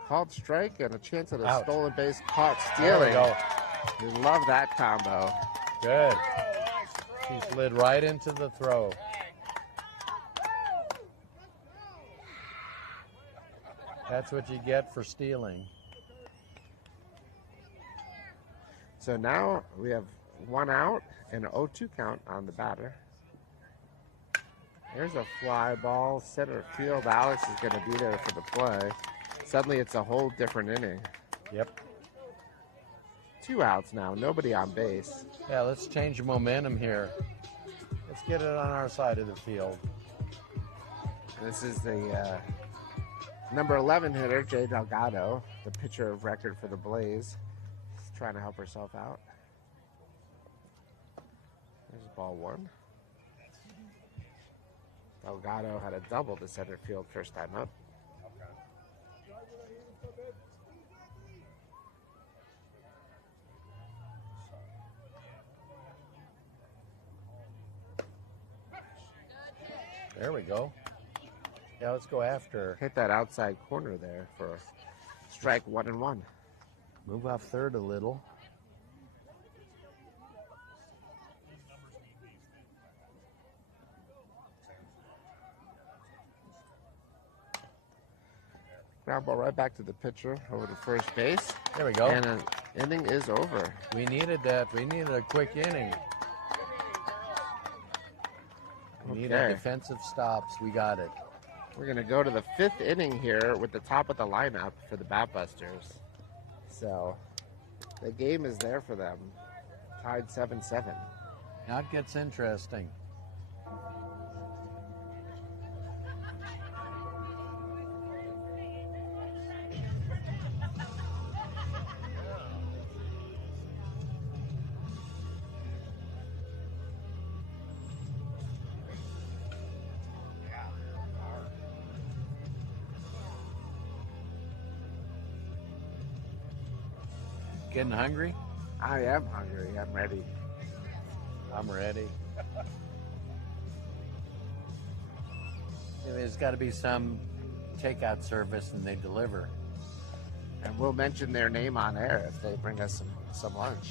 Called strike and a chance at a Out. stolen base caught There we stealing. go. We love that combo. Good. He slid right into the throw. That's what you get for stealing. So now we have 1 out and an 0-2 count on the batter. There's a fly ball, center field. Alex is going to be there for the play. Suddenly it's a whole different inning. Yep. 2 outs now, nobody on base. Yeah, let's change the momentum here. Let's get it on our side of the field. This is the number 11 hitter, Jay Delgado, the pitcher of record for the Blaze. She's trying to help herself out. There's ball one. Delgado had a double to center field first time up. There we go. Yeah, let's go after. Hit that outside corner there for strike 1-1. Move off third a little. Ground ball right back to the pitcher over to first base. There we go. And an inning is over. We needed that. We needed a quick inning. We needed defensive stops. We got it. We're going to go to the 5th inning here with the top of the lineup for the Batbusters. So the game is there for them. Tied 7-7. Now it gets interesting. Getting hungry? I am hungry. I'm ready. I'm ready. There's got to be some takeout service and they deliver. And we'll mention their name on air if they bring us some lunch.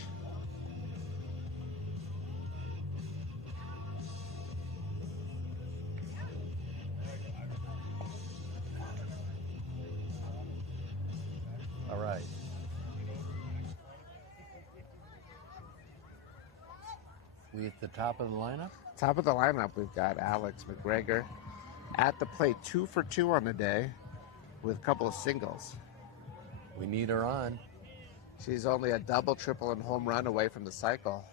All right. We at the top of the lineup? Top of the lineup, we've got Alex McGregor at the plate, 2 for 2 on the day with a couple of singles. We need her on. She's only a double, triple, and home run away from the cycle.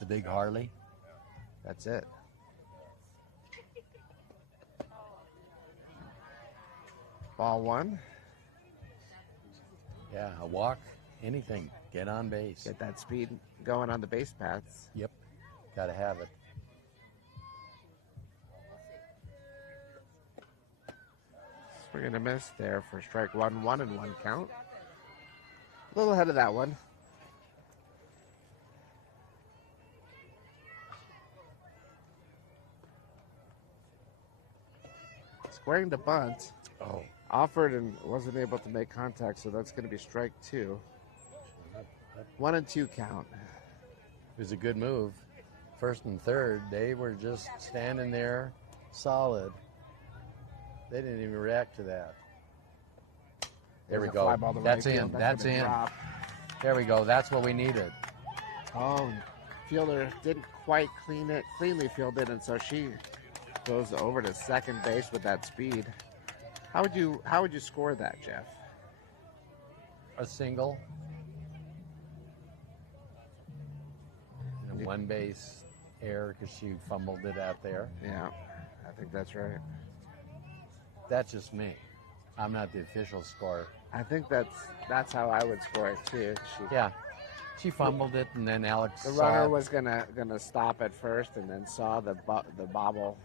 The big Harley. That's it. Ball one. Yeah, a walk, anything. Get on base. Get that speed going on the base paths. Yep, got to have it. Swing and a miss there for strike 1, 1 and 1 count. A little ahead of that one. Squaring the bunt. Oh, Offered and wasn't able to make contact, so that's going to be strike 2. 1 and 2 count. it was a good move. First and third, they were just standing there solid. They didn't even react to that. There we There's a fly go. ball to That's right in. field. That's gonna in. drop. There we go. That's what we needed. Oh, fielder didn't quite cleanly field it, and so she goes over to second base with that speed. How would you score that, Jeff? A single. And one base error because she fumbled it out there. Yeah, I think that's right. That's just me. I'm not the official scorer. I think that's how I would score it too. Yeah. She fumbled it, and then Alex The saw runner it. was gonna stop at first, and then saw the bobble,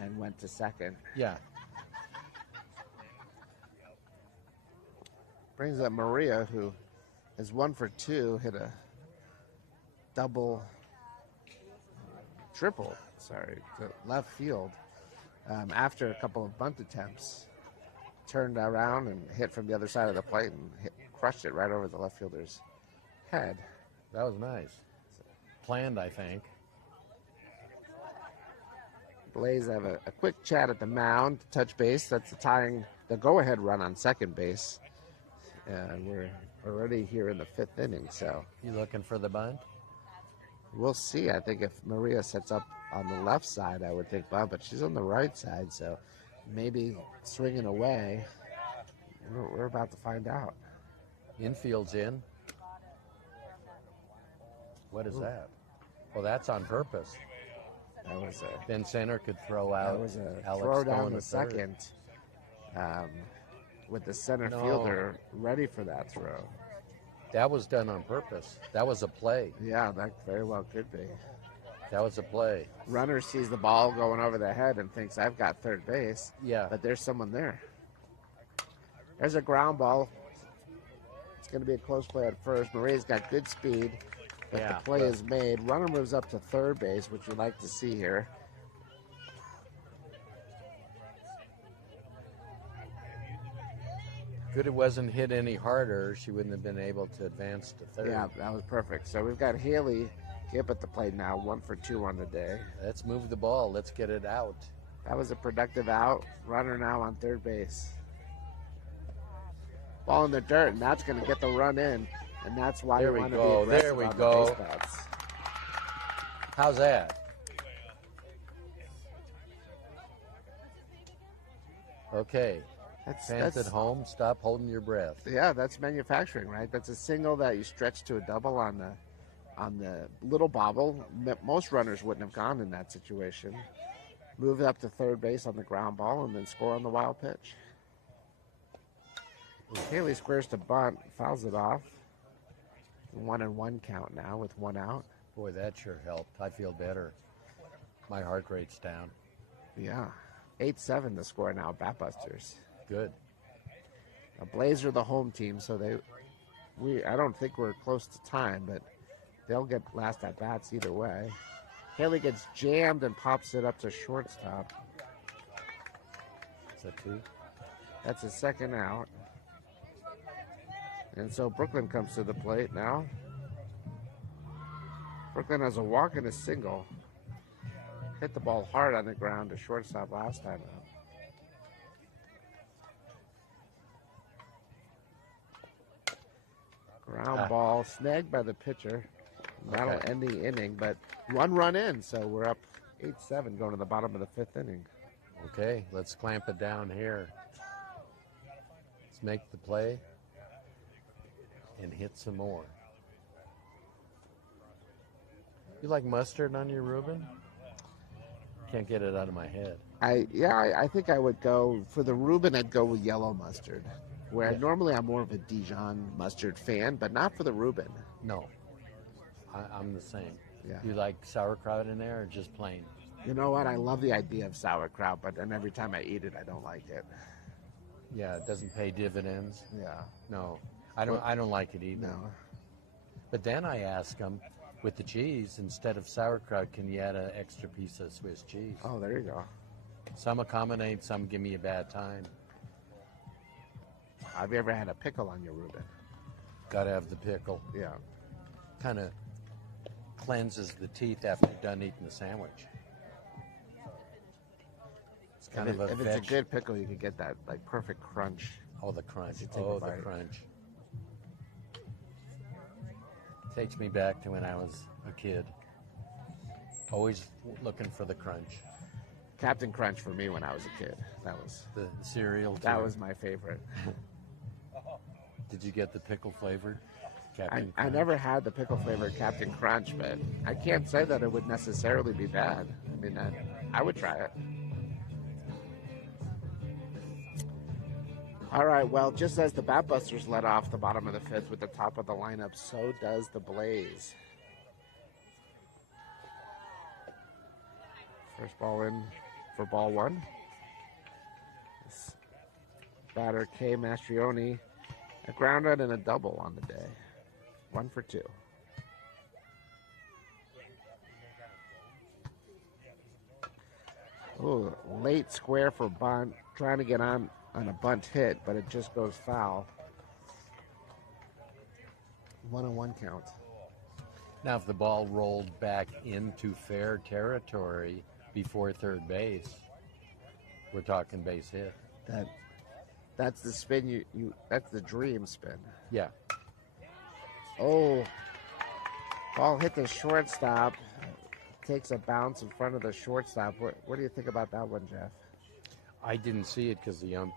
and went to second. Yeah. Brings up Maria, who is 1 for 2, hit a triple, to left field after a couple of bunt attempts. Turned around and hit from the other side of the plate and crushed it right over the left fielder's head. That was nice. Planned, I think. Blaze have a quick chat at the mound, touch base. That's the go-ahead run on second base. And we're already here in the 5th inning, so You looking for the bunt? we'll see. I think if Maria sets up on the left side, I would think bunt, but she's on the right side, so maybe swinging away. We're about to find out. Infield's in. What is that? Well, that's on purpose. That was a Then center could throw out. that was a Alex throw down going the to third. second, with the center No. fielder ready for that throw. That was done on purpose. That was a play. Yeah, that very well could be. That was a play. Runner sees the ball going over the head and thinks, I've got third base, Yeah. but there's someone there. There's a ground ball. It's going to be a close play at first. Marie's got good speed, but Yeah, the play but- is made. Runner moves up to third base, which we like to see here. Good it wasn't hit any harder. She wouldn't have been able to advance to third. Yeah, that was perfect. So we've got Haley Gibb at the plate now, 1 for 2 on the day. Let's move the ball. Let's get it out. That was a productive out. Runner now on third base. Ball in the dirt, and that's going to get the run in, and that's why There you we want to go. be aggressive There we on the go. base paths. How's that? Okay. Fans at home, stop holding your breath. Yeah, that's manufacturing, right? That's a single that you stretch to a double on the little bobble. Most runners wouldn't have gone in that situation. Move it up to third base on the ground ball and then score on the wild pitch. Haley squares to bunt, fouls it off. 1-1 count now with 1 out. Boy, that sure helped. I feel better. My heart rate's down. Yeah, 8-7 the score now. Batbusters. Good. Now, Blaze are the home team, so I don't think we're close to time, but they'll get last at bats either way. Haley gets jammed and pops it up to shortstop. Is that 2? That's a second out. And so Brooklyn comes to the plate now. Brooklyn has a walk and a single. Hit the ball hard on the ground to shortstop last time out. Ground ball snagged by the pitcher. That'll Okay. end the inning, but 1 run in, so we're up 8-7 going to the bottom of the 5th inning. Okay, let's clamp it down here. Let's make the play and hit some more. You like mustard on your Reuben? Can't get it out of my head. I think I would go for the Reuben. I'd go with yellow mustard. Where Yeah. normally I'm more of a Dijon mustard fan, but not for the Reuben. No, I'm the same. Yeah. You like sauerkraut in there or just plain? You know what? I love the idea of sauerkraut, but then every time I eat it, I don't like it. Yeah, it doesn't pay dividends. Yeah. No, I don't like it either. No. But then I ask them, with the cheese, instead of sauerkraut, can you add an extra piece of Swiss cheese? Oh, there you go. Some accommodate, some give me a bad time. Have you ever had a pickle on your Reuben? Got to have the pickle. Yeah. Kind of cleanses the teeth after you're done eating the sandwich. It's kind of a If it's a good pickle, you can get that like perfect crunch. Oh, the crunch. As you take a Oh, the bite. crunch. Takes me back to when I was a kid. Always looking for the crunch. Captain Crunch for me when I was a kid. That was Cereal. that too. was my favorite. Did you get the pickle flavored? I Captain Crunch? never had the pickle flavored Captain Crunch, but I can't say that it would necessarily be bad. I mean, I would try it. All right, well, just as the Batbusters led off the bottom of the 5th with the top of the lineup, so does the Blaze. First ball in for ball 1. This batter K. Mastrioni, a ground out and a double on the day. 1 for 2. Ooh, late square for bunt. Trying to get on a bunt hit, but it just goes foul. 1-1 count. Now, if the ball rolled back into fair territory before third base, we're talking base hit. That's the spin that's the dream spin. Yeah. Oh, ball hit the shortstop. Takes a bounce in front of the shortstop. What do you think about that one, Jeff? I didn't see it because the ump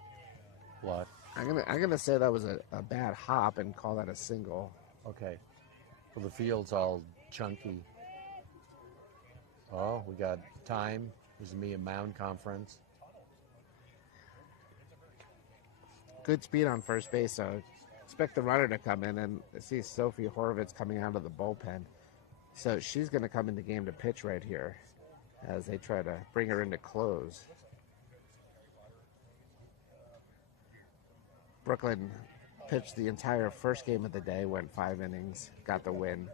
blocked. I'm gonna say that was a bad hop and call that a single. Okay. Well, the field's all chunky. Oh, we got time. This is me a mound conference. Good speed on first base, so expect the runner to come in, and I see Sophie Horvitz coming out of the bullpen. So she's going to come in the game to pitch right here as they try to bring her in to close. Brooklyn pitched the entire first game of the day, went 5 innings, got the win,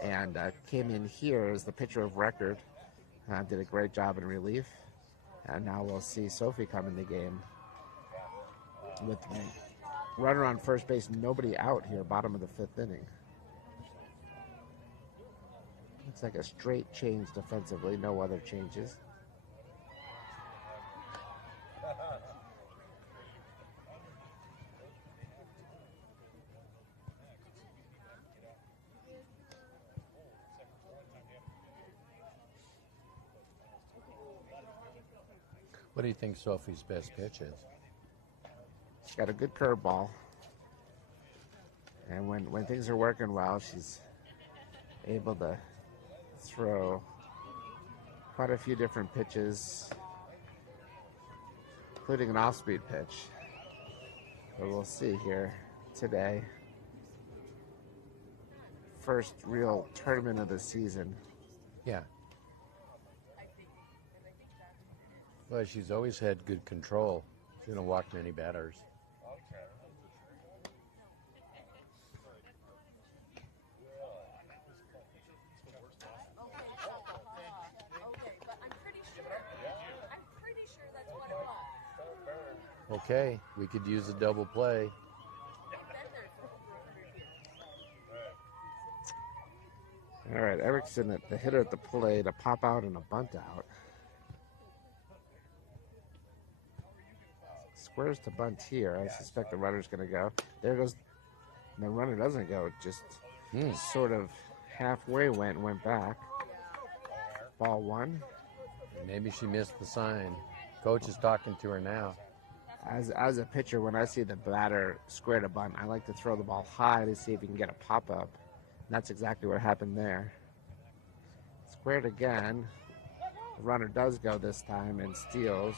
and came in here as the pitcher of record. Did a great job in relief, and now we'll see Sophie come in the game with the runner on first base, nobody out here, bottom of the 5th inning. Looks like a straight change defensively, no other changes. What do you think Sophie's best pitch is? She's got a good curveball. And when things are working well, she's able to throw quite a few different pitches, including an off-speed pitch. But we'll see here today. First real tournament of the season. Yeah. Well, she's always had good control. She didn't walk many batters. Okay, but I'm pretty sure that's what it was. Okay, we could use a double play. I've been there for over 100 years. All right, Erickson, the hitter at the plate, a pop out and a bunt out. Squares to bunt here. I suspect the runner's going to go. There goes. The runner doesn't go. Just sort of halfway went back. Ball 1. Maybe she missed the sign. Coach is talking to her now. As a pitcher, when I see the batter square to bunt, I like to throw the ball high to see if you can get a pop up. And that's exactly what happened there. Squared again. The runner does go this time and steals.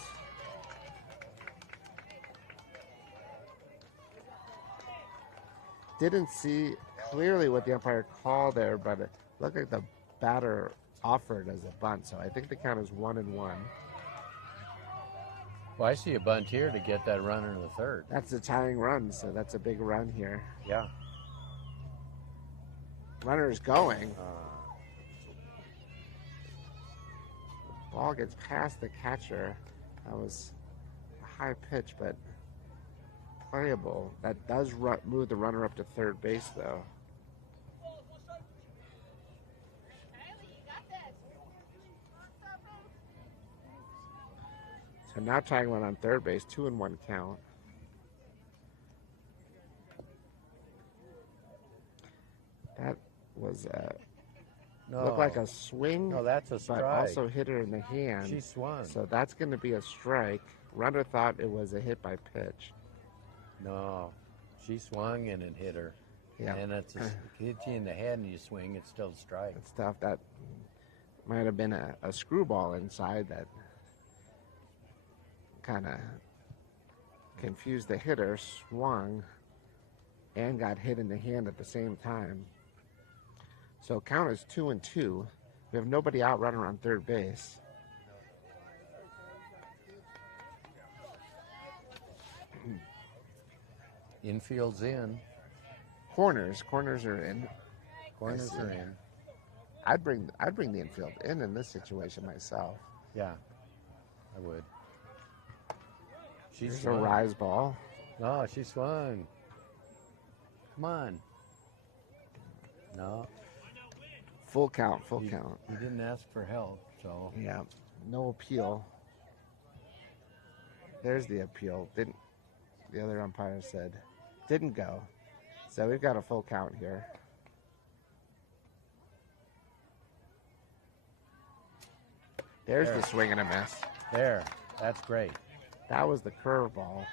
Didn't see clearly what the umpire called there, but it looked like the batter offered as a bunt, so I think the count is 1-1. Well, I see a bunt here to get that runner in the third. That's a tying run, so that's a big run here. Yeah. Runner's going. The ball gets past the catcher. That was a high pitch, but playable. That does move the runner up to third base, though. So now tying one on third base, 2-1 count. That was looked like a swing. No, that's a strike. But also hit her in the hand. She swung. So that's going to be a strike. Runner thought it was a hit by pitch. No, she swung and it hit her. Yeah. And it's hit you in the head and you swing, it's still a strike. It's tough. That might have been a screwball inside that kind of confused the hitter, swung, and got hit in the hand at the same time. So count is 2-2. We have nobody out, runner on third base. Infield's in. Corners are in. Corners are in. I'd bring the infield in this situation myself. Yeah, I would. She Here's a swung. rise ball. No, she swung. Come on. No. Full count. He didn't ask for help, so. Yeah, no appeal. There's the appeal. The other umpire said didn't go. So we've got a full count here. There's the swing and a miss. There. That's great. That was the curveball.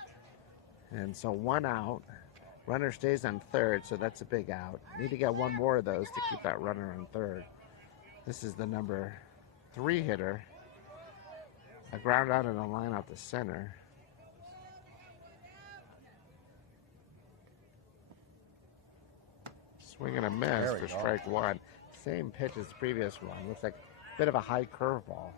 And so 1 out. Runner stays on third, so that's a big out. Need to get one more of those to keep that runner on third. This is the number 3-hitter. A ground out and a line out the center. Swing and a miss There we for go. strike one. Same pitch as the previous one. Looks like a bit of a high curveball.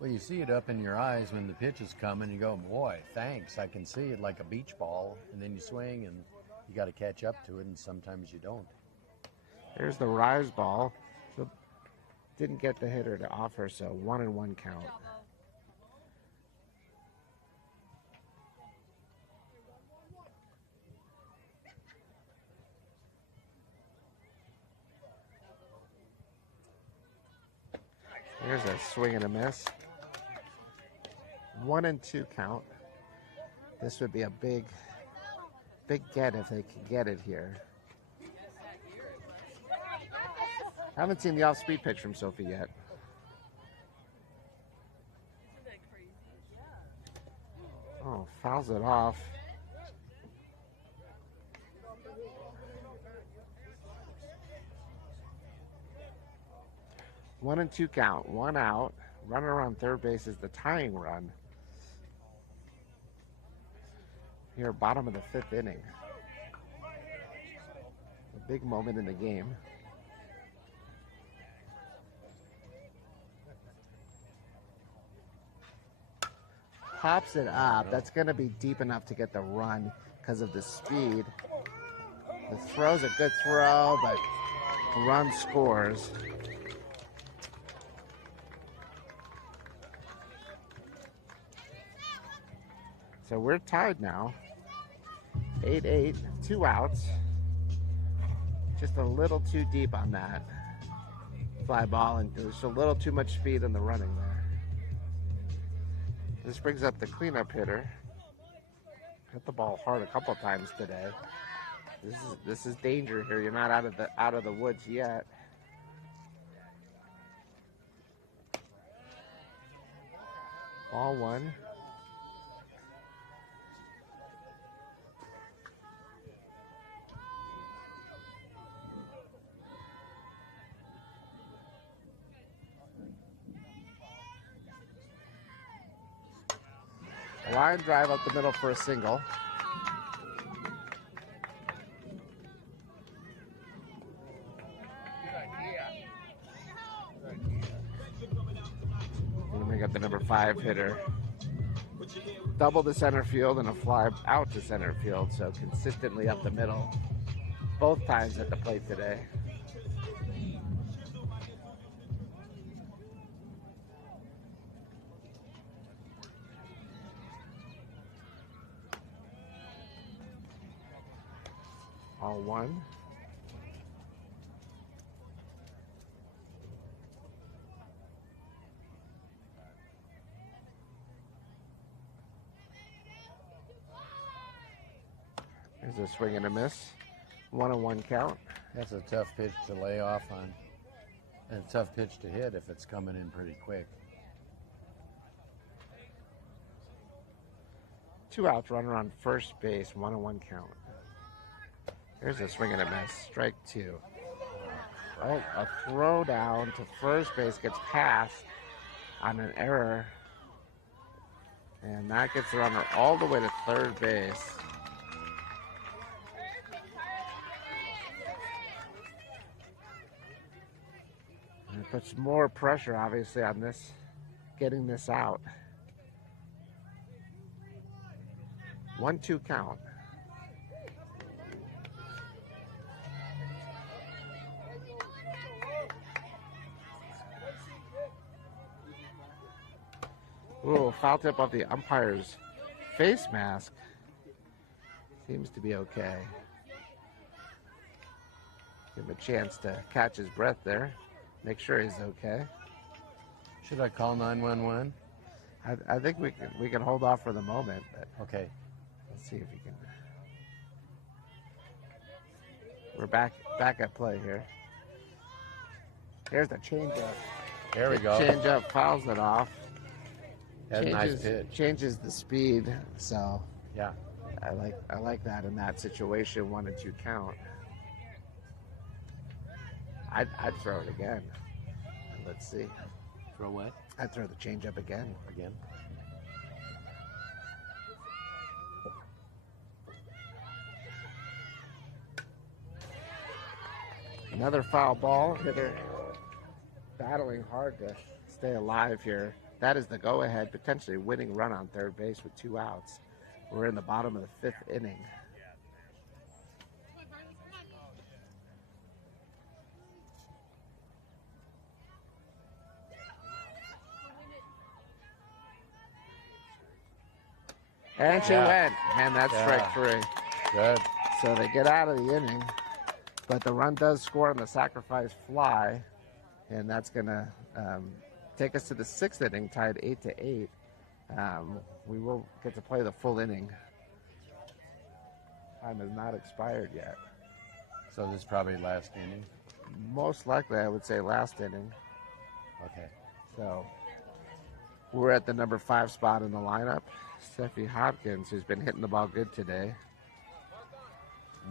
Well, you see it up in your eyes when the pitch is coming. You go, boy, thanks. I can see it like a beach ball. And then you swing, and you got to catch up to it, and sometimes you don't. Here's the rise ball. So didn't get the hitter to offer, so 1-1 count. Here's a swing and a miss. 1-2 count. This would be a big get if they could get it here. I haven't seen the off-speed pitch from Sophie yet. Oh, fouls it off. One and two count, 1 out. Runner on third base is the tying run. Here, bottom of the 5th inning. A big moment in the game. Pops it up. That's going to be deep enough to get the run because of the speed. The throw's a good throw, but the run scores. So we're tied now. 8-8, 2 outs. Just a little too deep on that fly ball, and there's a little too much speed in the running there. This brings up the cleanup hitter. Hit the ball hard a couple times today. This is danger here. You're not out of the woods yet. Ball 1. Line drive up the middle for a single. We'll make up the number 5 hitter. Double to center field and a fly out to center field, so consistently up the middle. Both times at the plate today. All 1. There's a swing and a miss. 1-1 count. That's a tough pitch to lay off on, and a tough pitch to hit if it's coming in pretty quick. 2 outs, runner on first base, 1-1 count. There's a swing and a miss. Strike 2. Oh, a throw down to first base gets passed on an error. And that gets the runner all the way to third base. And it puts more pressure, obviously, on this, getting this out. 1-2 count. Ooh, foul tip off the umpire's face mask. Seems to be okay. Give him a chance to catch his breath there. Make sure he's okay. Should I call 911? I think we can hold off for the moment, but Okay. let's see if we can. We're back at play here. Here's the changeup. There we go. Changeup fouls it off. That's a nice pitch. Changes the speed, so Yeah. I like that in that situation. 1-2 count. I'd throw it again. Let's see. Throw what? I'd throw the changeup again. Again? Another foul ball. Hitter battling hard to stay alive here. That is the go-ahead, potentially winning run on third base with 2 outs. We're in the bottom of the 5th inning. And she went, and that's strike 3. Good. So they get out of the inning, but the run does score on the sacrifice fly, and that's going to take us to the 6th inning, tied 8-8. We will get to play the full inning. Time has not expired yet. So this is probably last inning? Most likely, I would say last inning. Okay. So we're at the number 5 spot in the lineup. Steffi Hopkins, who's been hitting the ball good today.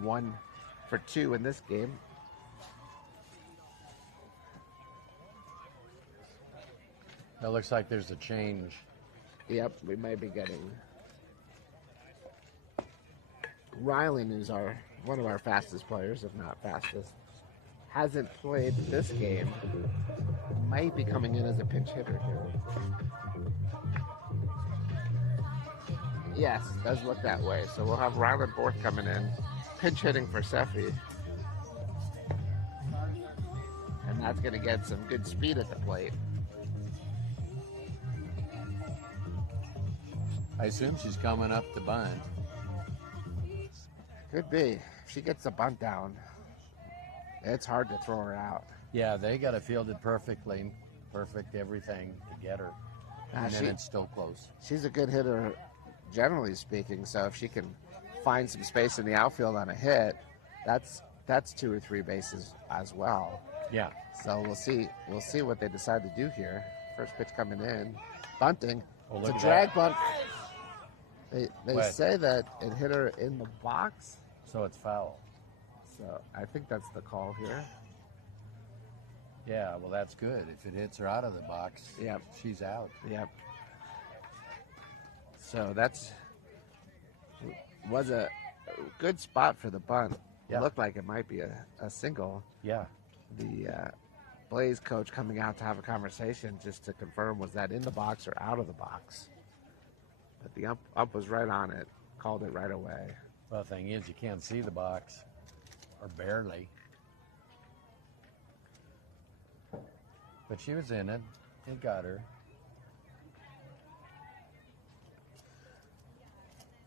1 for 2 in this game. It looks like there's a change. Yep, we may be getting Riley, who's one of our fastest players, if not fastest. Hasn't played this game. Might be coming in as a pinch hitter here. Yes, does look that way. So we'll have Ryland Borth coming in, pinch hitting for Seffi. And that's going to get some good speed at the plate. I assume she's coming up to bunt. Could be. If she gets the bunt down, it's hard to throw her out. Yeah, they got to field it perfectly. Perfect everything to get her. And then it's still close. She's a good hitter, generally speaking, so if she can find some space in the outfield on a hit, that's 2 or 3 bases as well. Yeah. So we'll see what they decide to do here. First pitch coming in, bunting. Oh, It's a look at drag that. bunt. They What? say that it hit her in the box, So it's foul. so I think that's the call here. Yeah, well, that's good. If it hits her out of the box, Yep. she's out. Yep. So was a good spot for the bunt. Yeah. It looked like it might be a single. Yeah. The Blaze coach coming out to have a conversation just to confirm was that in the box or out of the box. But the ump was right on it, called it right away. Well, the thing is, you can't see the box, or barely. But she was in it. It got her.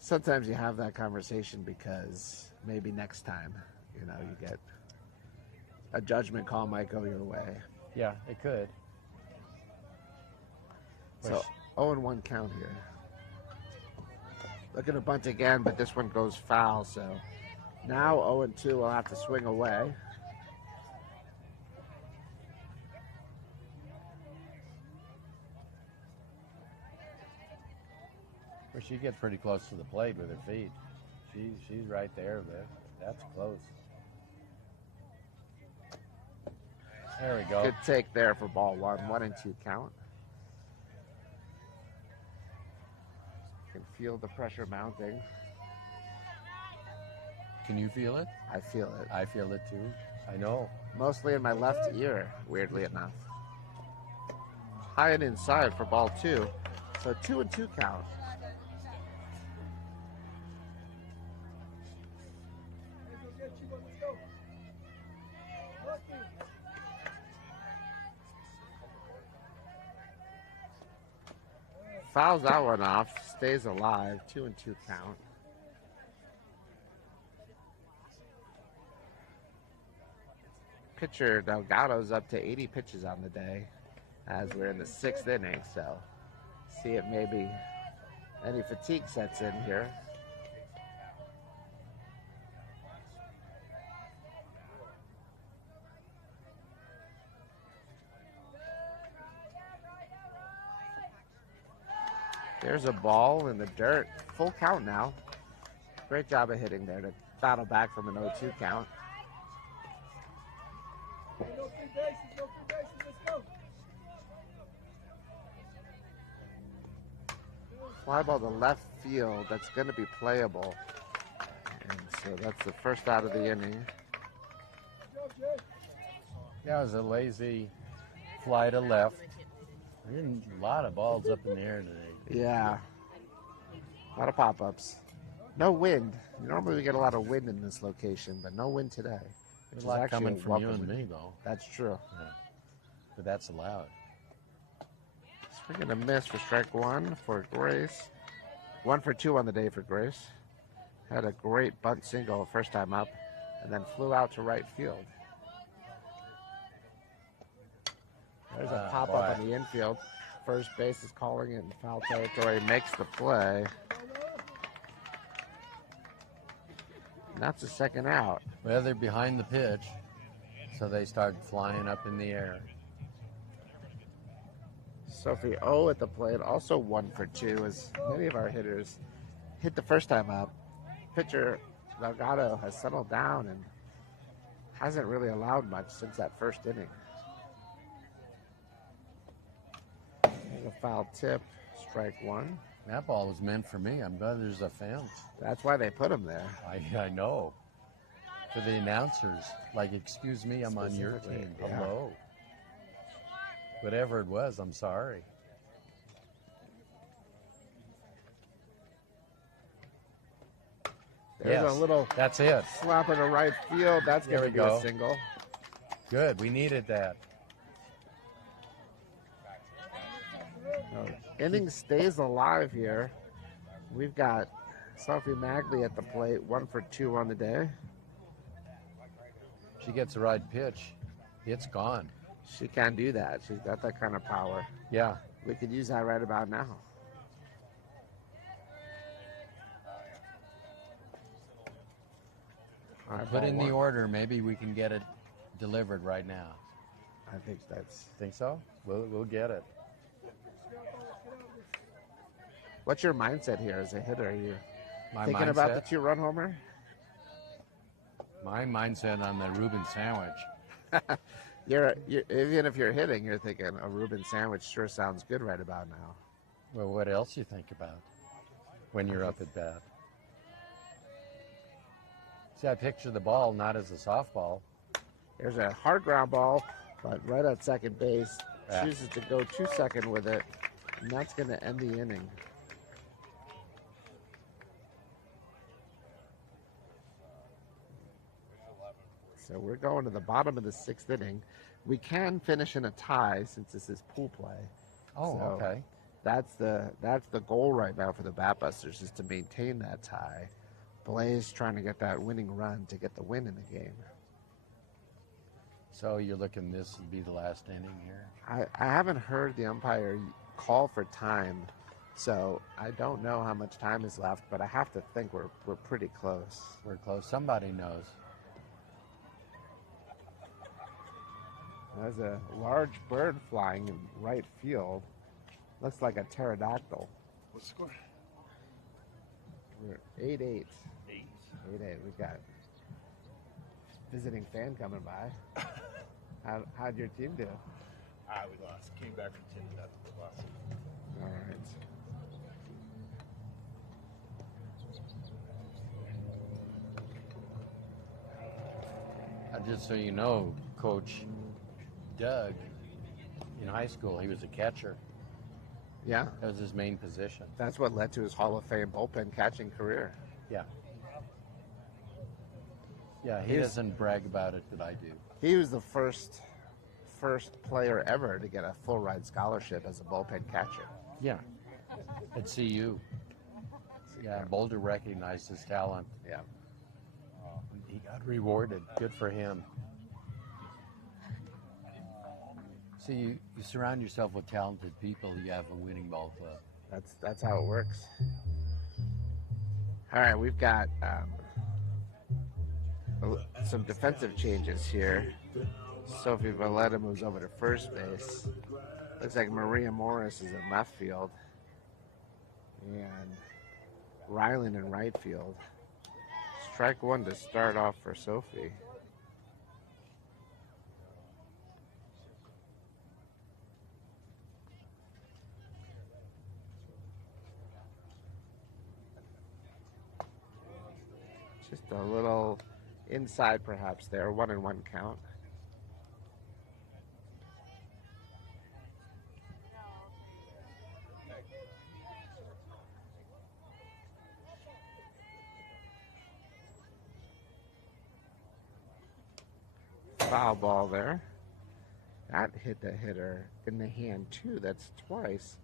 Sometimes you have that conversation because maybe next time, you get a judgment call might go your way. Yeah, it could. So 0-1 count here. Looking to bunt again, but this one goes foul. So now 0-2 will have to swing away. Well, she gets pretty close to the plate with her feet. She's right there. That's close. There we go. Good take there for ball 1. 1-2 count. Can feel the pressure mounting. Can you feel it? I feel it. I feel it too. I know. Mostly in my left ear, weirdly enough. High and inside for ball 2. So 2-2 count. Fouls that one off, stays alive, 2-2 count. Pitcher Delgado's up to 80 pitches on the day as we're in the 6th inning, so see if maybe any fatigue sets in here. There's a ball in the dirt. Full count now. Great job of hitting there to battle back from an 0-2 count. fly ball to left field that's going to be playable. And so that's the first out of the inning. Yeah, it was a lazy fly to left. There's a lot of balls up in the air today. Yeah. A lot of pop-ups. No wind. Normally we get a lot of wind in this location, but no wind today. There's a lot coming from you and me, though. That's true. Yeah. But that's allowed. Swing and a miss for strike one for Grace. 1 for 2 on the day for Grace. Had a great bunt single first time up, and then flew out to right field. There's a pop-up on the infield. First base is calling it in foul territory, makes the play. And that's the second out. Well, they're behind the pitch, so they start flying up in the air. Sophie O at the plate, also 1 for 2, as many of our hitters hit the first time up. Pitcher Delgado has settled down and hasn't really allowed much since that first inning. There's a foul tip, strike one. That ball was meant for me. I'm glad there's a fence. That's why they put him there. I know. For the announcers, like, excuse me, I'm on your Specifically, team. yeah. Hello. Whatever it was, I'm sorry. There's Yes, a little that's it. slapper to right field. That's There going to we be go. a single. Good, we needed that. Inning stays alive here. We've got Sophie Magley at the plate, 1 for 2 on the day. She gets the right pitch. It's gone. She can do that. She's got that kind of power. Yeah. We could use that right about now. All right, Put ball in one. the order. Maybe we can get it delivered right now. I think that's. Think so? We'll get it. What's your mindset here as a hitter? Are you My thinking mindset, about the 2-run homer? my mindset on the Reuben sandwich. You're even if you're hitting, you're thinking a Reuben sandwich sure sounds good right about now. Well, what else you think about when you're up at bat? See, I picture the ball not as a softball. There's a hard ground ball, but right at second base, Yeah. chooses to go 2-second with it, and that's going to end the inning. So we're going to the bottom of the 6th inning. We can finish in a tie since this is pool play. Oh, So okay. That's the goal right now for the Batbusters, is to maintain that tie. Blaze trying to get that winning run to get the win in the game. So you're looking this would be the last inning here? I haven't heard the umpire call for time, so I don't know how much time is left, but I have to think we're pretty close. We're close. Somebody knows. There's a large bird flying in right field. Looks like a pterodactyl. What's the score? We're 8-8. 8. 8-8. We've got visiting fan coming by. How'd your team do? We lost. Came back from 10 to nothing. We lost. All right. Just so you know, Coach Doug, in high school, he was a catcher. Yeah, That was his main position. that's what led to his Hall of Fame bullpen catching career. Yeah. Yeah, he Here's- doesn't brag about it, but I do. He was the first player ever to get a full ride scholarship as a bullpen catcher. Yeah. At CU. Yeah, Boulder recognized his talent. Yeah. He got rewarded. Good for him. See, you surround yourself with talented people, you have a winning ball club. That's how it works. All right, we've got some defensive changes here. Sophie Valletta moves over to first base. Looks like Maria Morris is in left field. And Ryland in right field. Strike one to start off for Sophie. Just a little inside perhaps there, 1-1 count. Foul ball there. That hit the hitter in the hand too. That's twice.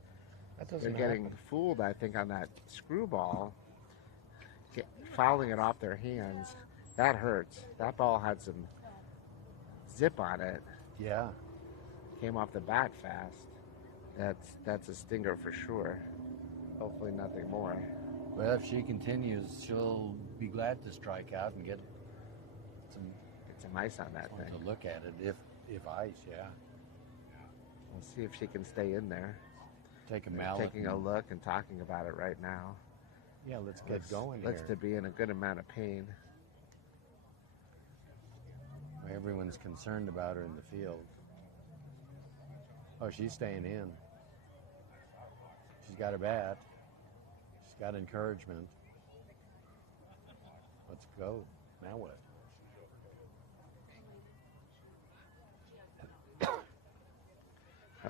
That They're doesn't getting happen. fooled, I think, on that screwball. Fouling it off their hands. That hurts. That ball had some zip on it. Yeah. Came off the bat fast. That's a stinger for sure. Hopefully nothing more. Well, if she continues, she'll be glad to strike out and get Some ice on that to thing. look at it. If ice, yeah. We'll see if she can stay in there. Take a They're mallet. taking a look and talking about it right now. Yeah, let's get going Looks here. to be in a good amount of pain. Everyone's concerned about her in the field. Oh, she's staying in. She's got a bat. She's got encouragement. Let's go. Now what?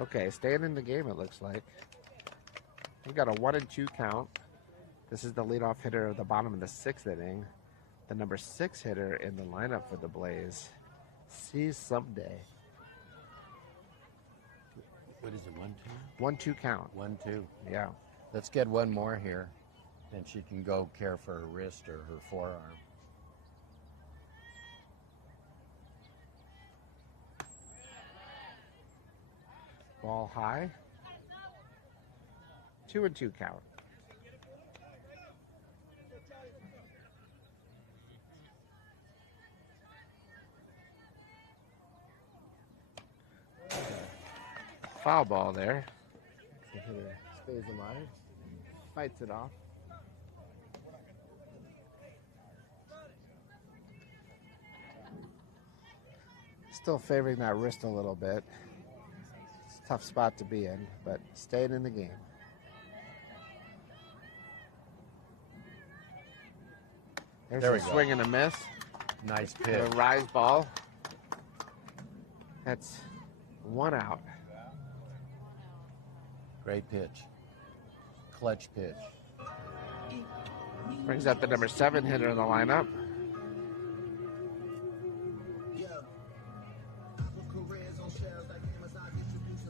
Okay, staying in the game, it looks like. We got a 1-2 count. This is the leadoff hitter of the bottom of the 6th inning. The number 6 hitter in the lineup for the Blaze. See someday. What is it, 1-2 count. 1-2? Yeah. Let's get one more here. Then she can go care for her wrist or her forearm. Ball high. 2-2 count. Foul ball there. The hitter stays alive, fights it off. Still favoring that wrist a little bit. It's a tough spot to be in, but staying in the game. There's There a we go. swing and a miss. Nice The pitch. rise ball. That's 1 out. Great pitch. Clutch pitch. Brings up the number 7 hitter in the lineup.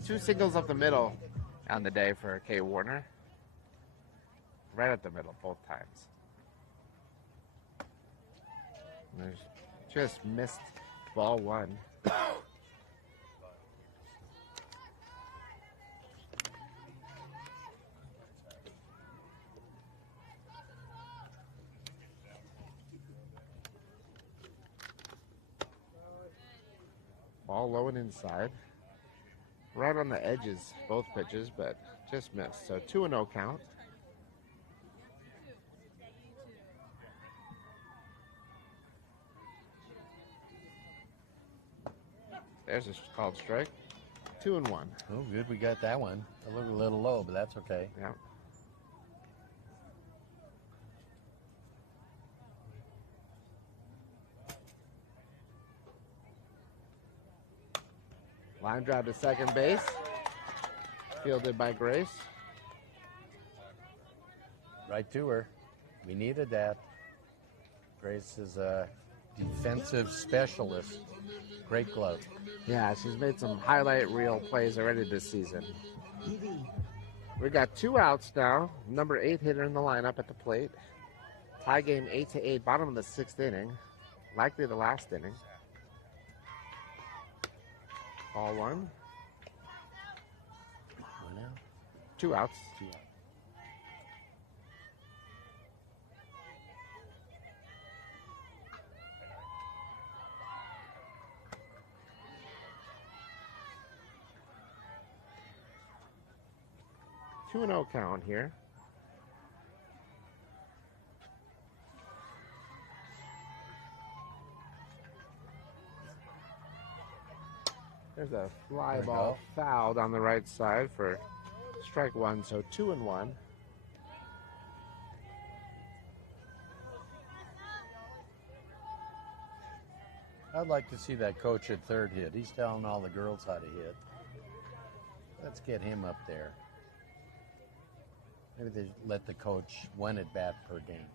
Two singles up the middle on the day for Kay Warner. Right up the middle both times. And there's just missed ball 1. Ball low and inside. Right on the edges, both pitches, but just missed. So 2-0 count. There's a called strike. 2-1. Oh, good. We got that one. A little low, but that's okay. Yeah. Line drive to second base. Fielded by Grace. Right to her. We needed that. Grace is a defensive specialist. Great glove. Yeah, she's made some highlight reel plays already this season. We got 2 outs now. Number 8 hitter in the lineup at the plate. Tie game 8-8, bottom of the 6th inning. Likely the last inning. Ball 1. 1 out. 2 outs. 2 out. Two and 0 count here. There's a fly There we ball go. fouled on the right side for strike 1, so 2-1. I'd like to see that coach at third hit. He's telling all the girls how to hit. Let's get him up there. Maybe they let the coach 1 at bat per game.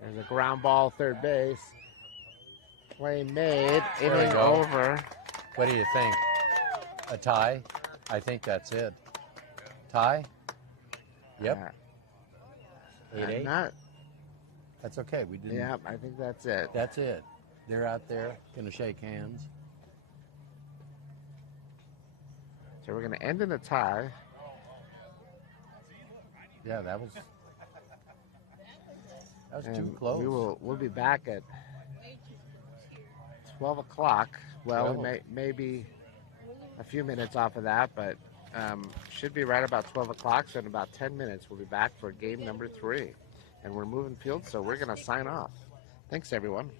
There's a ground ball, third base. Play made, There we inning go. over. What do you think? A tie? I think that's it. Tie? Yep. I'm 8-8. not. That's okay. We didn't. Yeah, I think that's it. That's it. They're out there gonna shake hands. So we're going to end in a tie. Yeah, that was too And close. we'll be back at 12 o'clock. Well, 12. maybe a few minutes off of that, but should be right about 12 o'clock. So in about 10 minutes, we'll be back for game number 3. And we're moving field, so we're going to sign off. Thanks, everyone.